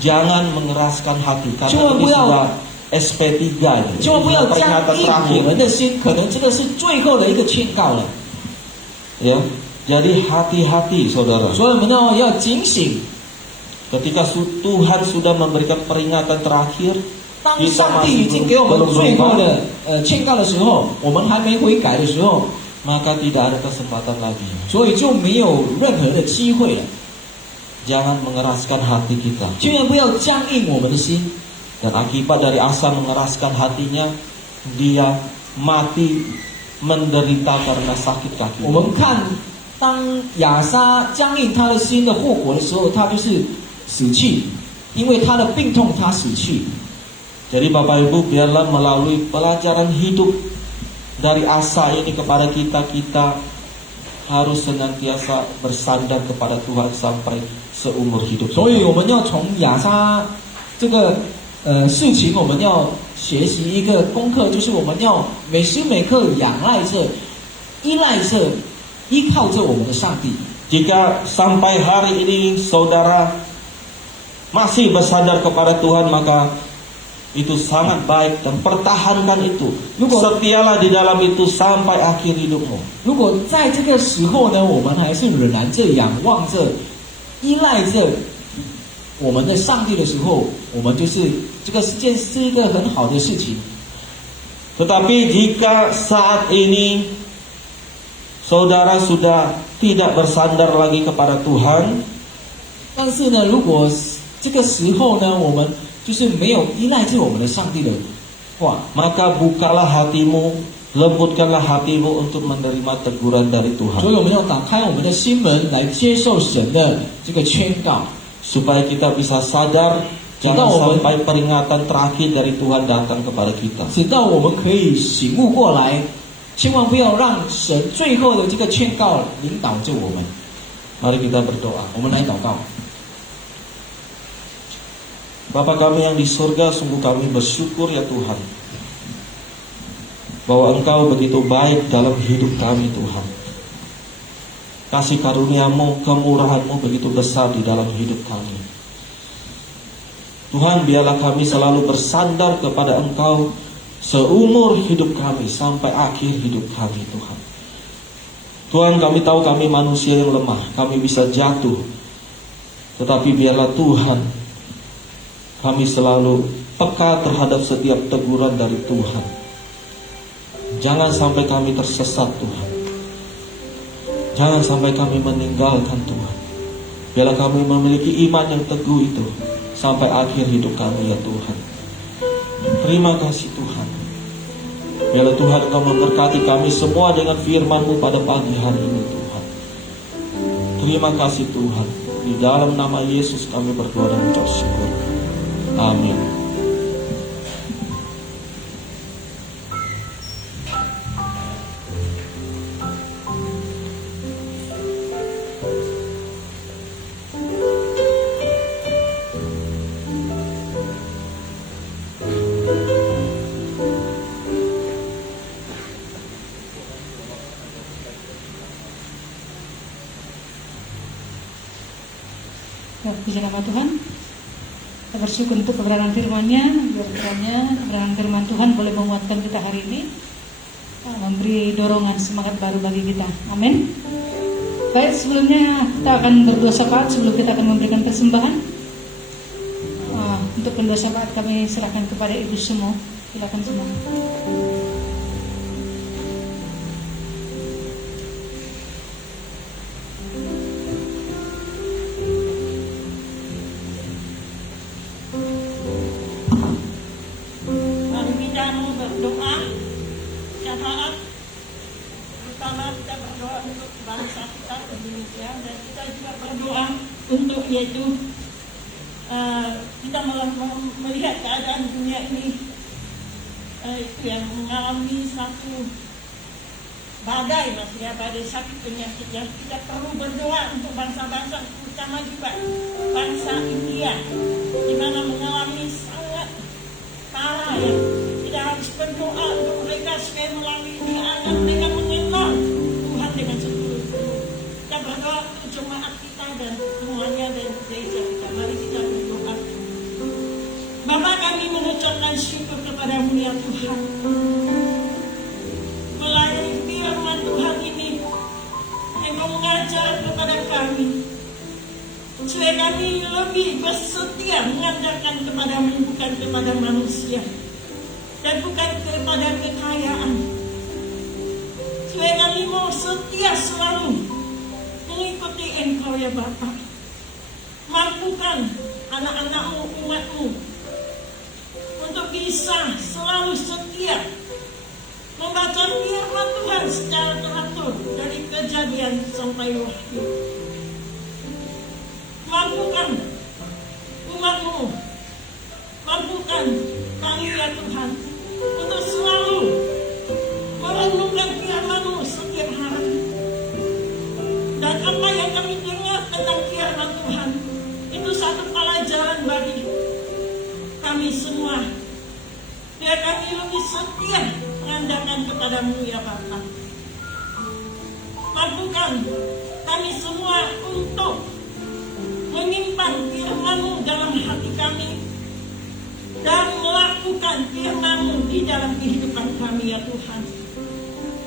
jangan mengeraskan hati karena Cuma ini beliau- sudah SP3 ini. 千万不要 Ini 僵 peringatan 硬 terakhir. 我们的心，可能这个是最后的一个劝告了。 Ya, jadi hati-hati saudara. 所以我们呢要警醒， Ketika Tuhan sudah memberikan peringatan terakhir, 当 kita 上帝已 masih 经给我们 belum 最后 berubah, 的劝告的时候，我们还没悔改的时候， maka tidak ada kesempatan lagi. 所以就没有任何的机会了。 Jangan mengeraskan hati kita. 千万不要僵硬我们的心。 Dan akibat dari Asa mengeraskan hatinya, dia mati menderita karena sakit 我 kaki. 们看，当亚撒僵硬他的心的后果的时候，他就是死去，因为他的病痛他死去。 Jadi Bapak Ibu, biarlah melalui pelajaran hidup dari Asa ini kepada kita, kita harus senantiasa bersandar kepada Tuhan sampai seumur hidup. 所以我们要从亚撒这个事情，我们要学习一个功课，就是我们要每时每刻仰赖着、依赖着、依靠着我们的上帝。 Jika sampai hari ini saudara masih bersandar kepada Tuhan, maka itu sangat baik dan pertahankan itu. Setialah di dalam itu sampai akhir hidupmu. 如果在这个时候呢，我们还是仍然着仰望着、依赖着我们的上帝的时候，我们就是这个件是一个很好的事情。 Tetapi jika saat ini saudara sudah tidak bersandar lagi kepada Tuhan, 但是呢，如果这个时候呢，我们就是没有依赖着我们的上帝的话， maka bukalah hatimu, lembutkanlah hatimu untuk menerima teguran dari 所 Tuhan. 以我们要打开我们的心门来接受神的这个劝告， Supaya kita bisa sadar, jangan sampai peringatan terakhir dari Tuhan datang kepada kita. 直到我们可以醒悟过来，千万不要让神最后的这个劝告领导着我们。 Mari kita berdoa. 我们来祷告。 Bapa kami yang di surga, sungguh kami bersyukur ya Tuhan, bahwa Engkau begitu baik dalam hidup kami Tuhan. Kasih karuniamu, kemurahanmu begitu besar di dalam hidup kami. Tuhan, biarlah kami selalu bersandar kepada Engkau seumur hidup kami sampai akhir hidup kami Tuhan. Tuhan, kami tahu kami manusia yang lemah, kami bisa jatuh. Tetapi biarlah Tuhan, kami selalu peka terhadap setiap teguran dari Tuhan. Jangan sampai kami tersesat Tuhan. Jangan sampai kami meninggalkan Tuhan. Biarlah kami memiliki iman yang teguh itu sampai akhir hidup kami ya Tuhan. Terima kasih Tuhan. Biarlah Tuhan Engkau memberkati kami semua dengan firman-Mu pada pagi hari ini Tuhan. Terima kasih Tuhan. Di dalam nama Yesus kami berdoa dan mengucap syukur. Amin. Ya, puji nama Tuhan. Kita bersyukur untuk kebenaran firman-Nya, biar kiranya kebenaran firman Tuhan boleh menguatkan kita hari ini, memberi dorongan semangat baru bagi kita. Amin. Baik, sebelumnya kita akan berdoa syafaat sebelum kita akan memberikan persembahan. Untuk berdoa syafaat kami serahkan kepada ibu semua. Silakan semua. Mari kita mau berdoa syafaat. Pertama kita berdoa untuk bangsa kita Indonesia, dan kita juga berdoa untuk yaitu kita melihat keadaan dunia ini itu yang mengalami satu badai badai sakit penyakit, yang kita perlu berdoa untuk bangsa-bangsa, terutama juga bangsa India, di mana mengalami sangat parah ya. Kita harus berdoa untuk mereka supaya melalui ini akan mereka mengenal Tuhan dengan seluruh bersyukur kepadamu ya Tuhan. Melalui firman Tuhan ini, Engkau mengajar kepada kami supaya kami lebih bersetia mengandalkan kepadamu, bukan kepada manusia dan bukan kepada kekayaan. Supaya kami mau setia selalu mengikuti Engkau ya Bapa. Mampukan anak-anakmu, umatmu untuk bisa selalu setia membaca firman Tuhan secara teratur dari Kejadian sampai Wahyu. Mampukan umatmu, mampukan kami ya Tuhan untuk selalu merenungkan firman-Mu setiap hari. Dan apa yang kami dengar tentang firman Tuhan itu satu pelajaran bagi kami semua. Biar kami lebih setia mengandalkan kepadamu ya Bapa. Mampukan kami semua untuk menyimpan firman-Mu dalam hati kami dan melakukan firman-Mu di dalam kehidupan kami ya Tuhan.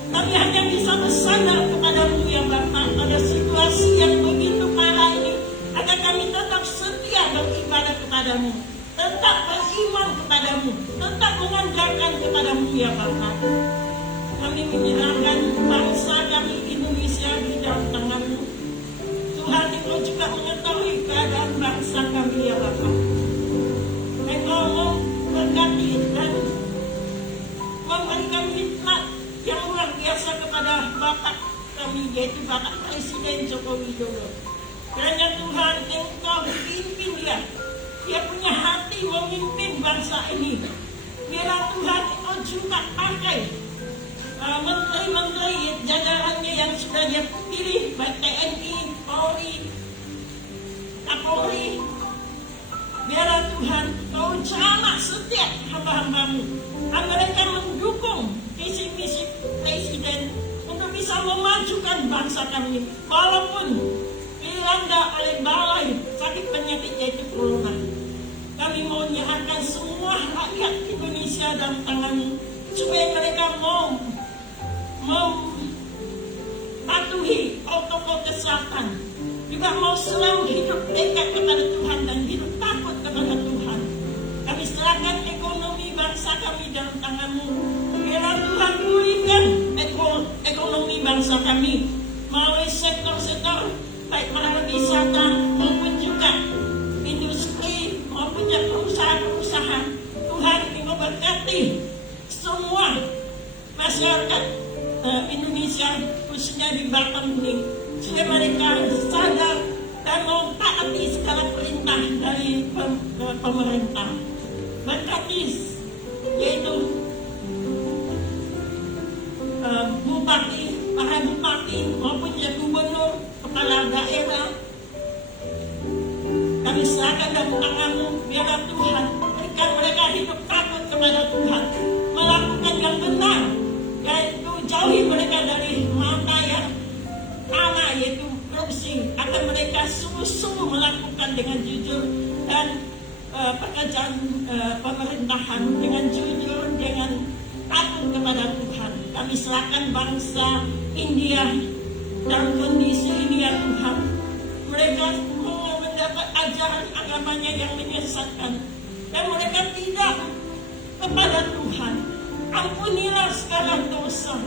Kami hanya bisa bersandar kepadamu ya Bapa pada situasi yang begitu parah ini, agar kami tetap setia beribadah kepadamu, tetap beriman kepadamu, tetap mengandalkan kepadamu ya Bapa. Kami menyerahkan bangsa kami Indonesia di dalam tangan-Mu. Tuhan, Engkau juga mengetahui keadaan bangsa kami ya Bapa. Engkau memberkati dan memberikan hikmat yang luar biasa kepada Bapak kami, yaitu Bapak Presiden Joko Widodo. Kiranya Tuhan Engkau pimpin dia. Dia punya hati memimpin bangsa ini. Biarlah Tuhan Engkau juga pakai menteri-menteri jajarannya yang sudah dia pilih, baik TNI, Polri, Kapolri. Biarlah Tuhan Kau jamak setiap hamba-hambamu, agar mereka mendukung visi-misi Presiden untuk bisa memajukan bangsa kami, walaupun dilanda oleh balai sakit penyakit yaitu corona. Kami mau menyerahkan semua rakyat Indonesia dalam tangan-Mu, supaya mereka mau mematuhi protokol kesehatan, juga mau selalu hidup dekat kepada Tuhan dan hidup takut kepada Tuhan. Kami serahkan ekonomi bangsa kami dalam tangan-Mu. Biarlah Tuhan pulihkan ekonomi bangsa kami melalui sektor-sektor baik pariwisata maupun juga industri maupun juga perusahaan-perusahaan. Tuhan Engkau berkati semua masyarakat Indonesia, khususnya di Batam ini, supaya mereka sadar dan mentaati segala perintah dari pemerintah. Berkati yaitu bupati, para bupati maupun gubernur, kepala daerah. Kami serahkan dalam tangan-Mu. Biarlah Tuhan berikan mereka hidup takut kepada Tuhan, melakukan yang benar, yaitu jauhi mereka dari mata yang sama, yaitu korupsi, agar mereka sungguh-sungguh melakukan dengan jujur dan pekerjaan pemerintahan dengan jujur, dengan takut kepada Tuhan. Kami serahkan bangsa India dalam kondisi ini ya Tuhan. Mereka mendapat ajaran agamanya yang menyesatkan dan mereka tidak kepada Tuhan. Ampunilah segala dosa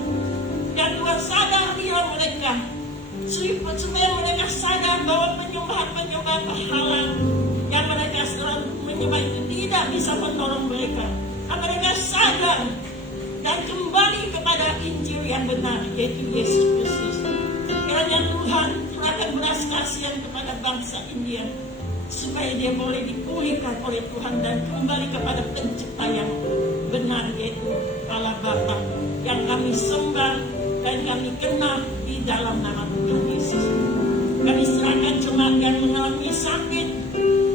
dan Tuhan sadarilah mereka, supaya mereka sadar bahwa penyembahan berhala yang mereka selalu menyembah itu tidak bisa menolong mereka. Mereka sadar dan kembali kepada Injil yang benar, yaitu Yesus Kristus. Kiranya Tuhan serahkan belas kasihan kepada bangsa India, supaya dia boleh dipulihkan oleh Tuhan dan kembali kepada pencipta yang benar, yaitu Allah Bapa yang kami sembah dan kami kenal di dalam nama Tuhan Yesus. Kami serahkan jemaat yang mengalami sakit,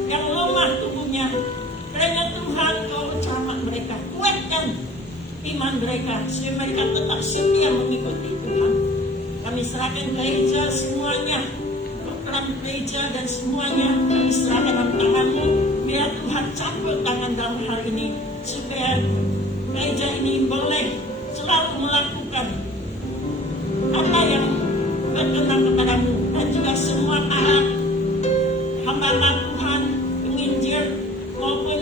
yang lemah tubuhnya. Kiranya Tuhan Kau jamah mereka, kuatkan iman mereka, supaya mereka tetap setia mengikuti Tuhan. Kami serahkan gereja semuanya, program gereja dan semuanya kami serahkan dalam tangan-Mu. Biar Tuhan campur tangan dalam hal ini. supaya gereja ini boleh selalu melakukan apa yang berkenan kepadamu, dan juga semua para hamba Tuhan, penginjil maupun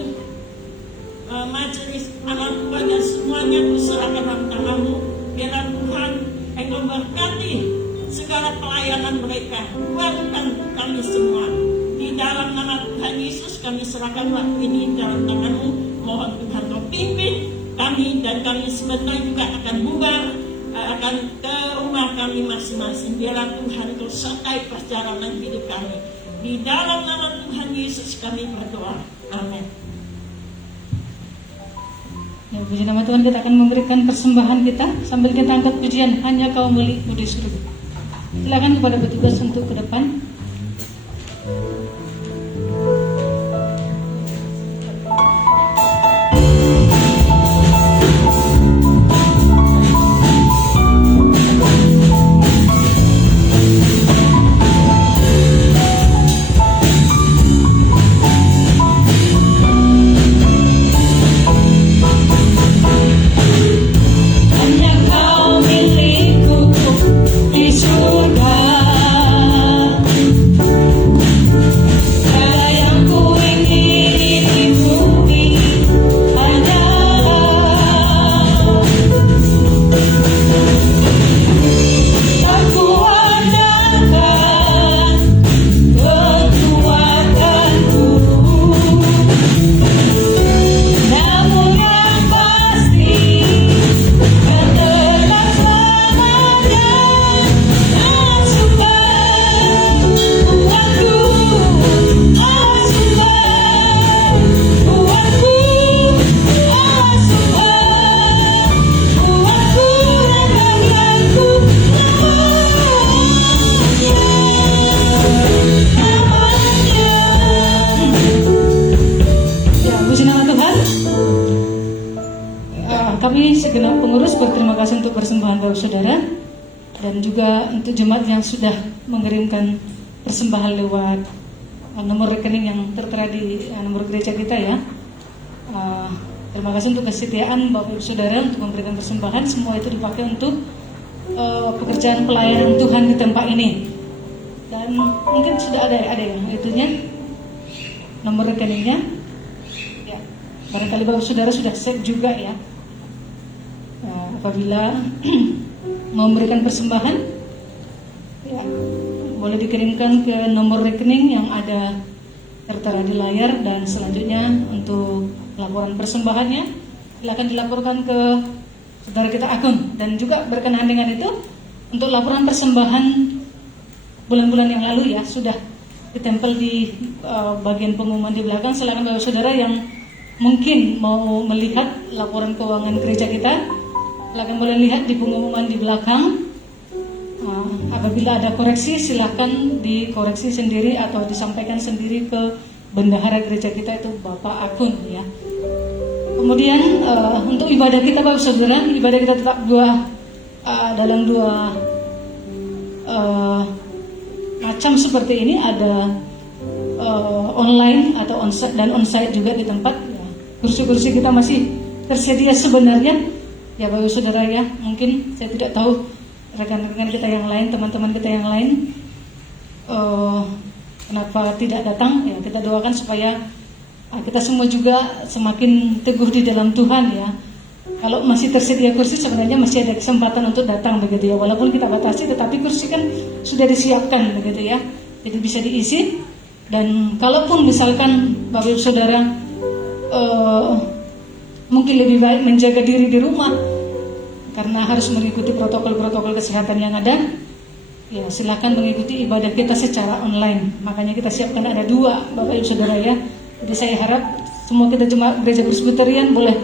majelis anak Tuhan, dan semuanya kuserahkan dalam tanganmu. Biarlah Tuhan Engkau berkati segala pelayanan mereka, kuatkan kami semua. Di dalam nama Tuhan Yesus kami serahkan waktu ini dalam tanganmu. Mohon Tuhan Kau pimpin kami, dan kami sebentar juga akan bubar, akan ke rumah kami masing-masing. Biarlah Tuhan Kau sertai perjalanan hidup kami. Di dalam nama Tuhan Yesus kami berdoa. Amin. Ya, puji nama Tuhan, kita akan memberikan persembahan kita sambil kita angkat pujian Hanya Kau Milikku di Surga. Silakan kepada petugas untuk ke depan. Hanya Kau milikku di surga. Kami segenap pengurus berterima kasih untuk persembahan Bapak Saudara dan juga untuk jemaat yang sudah mengirimkan persembahan lewat nomor rekening yang tertera di nomor gereja kita ya. Terima kasih untuk kesetiaan Bapak Ibu Saudara untuk memberikan persembahan. Semua itu dipakai untuk pekerjaan pelayanan Tuhan di tempat ini. Dan mungkin sudah ada yang itunya nomor rekeningnya. Ya, barangkali Bapak Saudara sudah save juga ya. Apabila mau memberikan persembahan, ya, boleh dikirimkan ke nomor rekening yang ada tertera di layar, dan selanjutnya untuk laporan persembahannya silakan dilaporkan ke saudara kita akun. Dan juga berkenaan dengan itu, untuk laporan persembahan bulan-bulan yang lalu ya sudah ditempel di bagian pengumuman di belakang. Silakan Bapak Saudara yang mungkin mau melihat laporan keuangan gereja kita, silakan boleh lihat di pengumuman di belakang. Apabila ada koreksi, silakan dikoreksi sendiri atau disampaikan sendiri ke bendahara gereja kita, itu Bapak Akun ya. Kemudian untuk ibadah kita Bapak Saudara, ibadah kita tetap dalam dua macam seperti ini, ada online atau onsite dan onsite juga di tempat ya. Kursi-kursi kita masih tersedia sebenarnya. Ya Bapak Saudara ya, mungkin saya tidak tahu rekan-rekan kita yang lain, teman-teman kita yang lain kenapa tidak datang ya. Kita doakan supaya kita semua juga semakin teguh di dalam Tuhan ya. Kalau masih tersedia kursi, sebenarnya masih ada kesempatan untuk datang begitu ya. Walaupun kita batasi, tetapi kursi kan sudah disiapkan begitu ya, jadi bisa diisi. Dan kalaupun misalkan Bapak Ibu Saudara mungkin lebih baik menjaga diri di rumah karena harus mengikuti protokol-protokol kesehatan yang ada, ya silakan mengikuti ibadah kita secara online. Makanya kita siapkan ada 2 Bapak Ibu Saudara ya. Jadi saya harap semua kita jemaat gereja Presbyterian boleh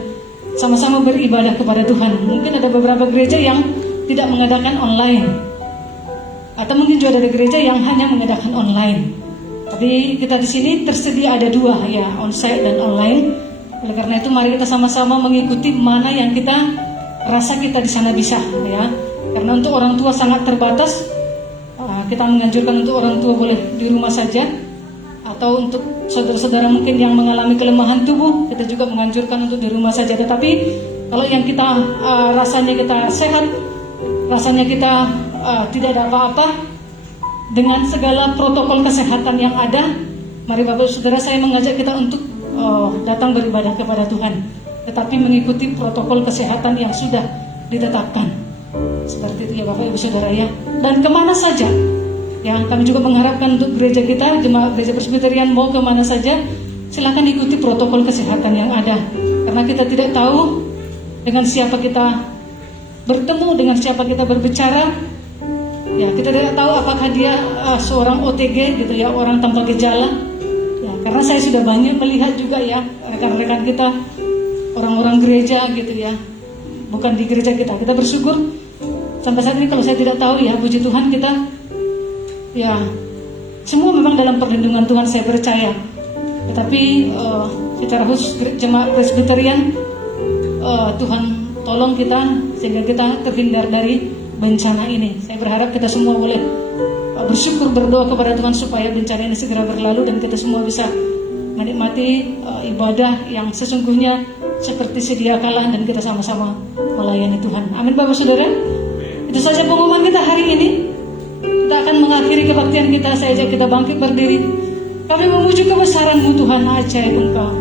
sama-sama beribadah kepada Tuhan. Mungkin ada beberapa gereja yang tidak mengadakan online, atau mungkin juga ada gereja yang hanya mengadakan online. Tapi kita di sini tersedia ada 2 ya, onsite dan online. Oleh karena itu mari kita sama-sama mengikuti mana yang kita rasa kita di sana bisa ya. Karena untuk orang tua sangat terbatas, kita menganjurkan untuk orang tua boleh di rumah saja. Atau untuk saudara-saudara mungkin yang mengalami kelemahan tubuh, kita juga menganjurkan untuk di rumah saja. Tetapi kalau yang kita rasanya kita sehat, rasanya kita tidak ada apa-apa, dengan segala protokol kesehatan yang ada, mari Bapak Saudara, saya mengajak kita untuk datang beribadah kepada Tuhan, tetapi mengikuti protokol kesehatan yang sudah ditetapkan. Seperti itu ya Bapak Ibu Saudara ya. Dan kemana saja, yang kami juga mengharapkan untuk gereja kita, jemaat gereja Presbyterian mau kemana saja, silakan ikuti protokol kesehatan yang ada. Karena kita tidak tahu dengan siapa kita bertemu, dengan siapa kita berbicara. Ya, kita tidak tahu apakah dia seorang OTG gitu ya, orang tanpa gejala. Ya, karena saya sudah banyak melihat juga ya rekan-rekan kita, orang-orang gereja gitu ya, bukan di gereja kita. Kita bersyukur sampai saat ini kalau saya tidak tahu ya, puji Tuhan kita ya semua memang dalam perlindungan Tuhan, saya percaya. Tetapi secara khusus jemaat Presbyterian, Tuhan tolong kita sehingga kita terhindar dari bencana ini. Saya berharap kita semua boleh bersyukur, berdoa kepada Tuhan supaya bencana ini segera berlalu dan kita semua bisa menikmati ibadah yang sesungguhnya seperti sedia kala dan kita sama-sama melayani Tuhan. Amin Bapak Saudara. Itu saja pengumuman kita hari ini. Kita akan mengakhiri kebaktian kita. Saya ajak kita bangkit berdiri. Kami memuji kebesaran-Mu Tuhan, ajaib Engkau.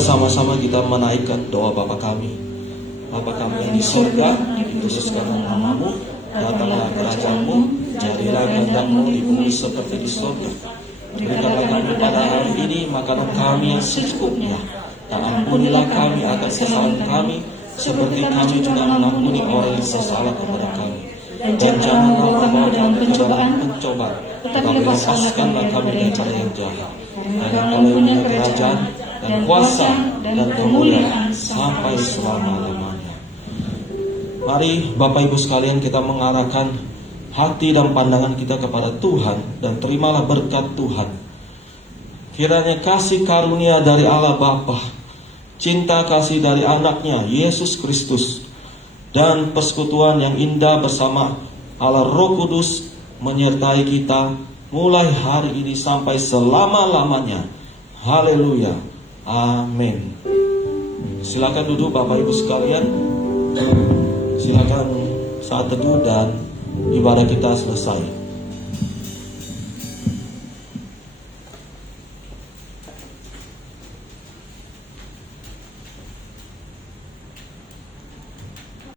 Sama-sama kita menaikkan doa Bapa kami. Bapa kami yang di surga, dikuduskanlah nama-Mu, datanglah kerajaan-Mu, jadilah kehendak-Mu di bumi seperti di surga. Berikanlah kami pada hari ini makanan kami yang secukupnya, dan ampunilah kami akan kesalahan kami, seperti kami juga mengampuni orang yang bersalah kepada kami. Dan jangan bawa kami dalam pencobaan, tetapi lepaskanlah kami dari yang jahat. Karena Engkau punya kerajaan dan kuasa dan kemuliaan sampai selama-lamanya. Mari Bapak Ibu sekalian kita mengarahkan hati dan pandangan kita kepada Tuhan dan terimalah berkat Tuhan. Kiranya kasih karunia dari Allah Bapa, cinta kasih dari anaknya Yesus Kristus, dan persekutuan yang indah bersama Allah Roh Kudus menyertai kita mulai hari ini sampai selama-lamanya. Haleluya. Amin. Silakan duduk Bapak Ibu sekalian. Silakan saat teduh dan ibadah kita selesai.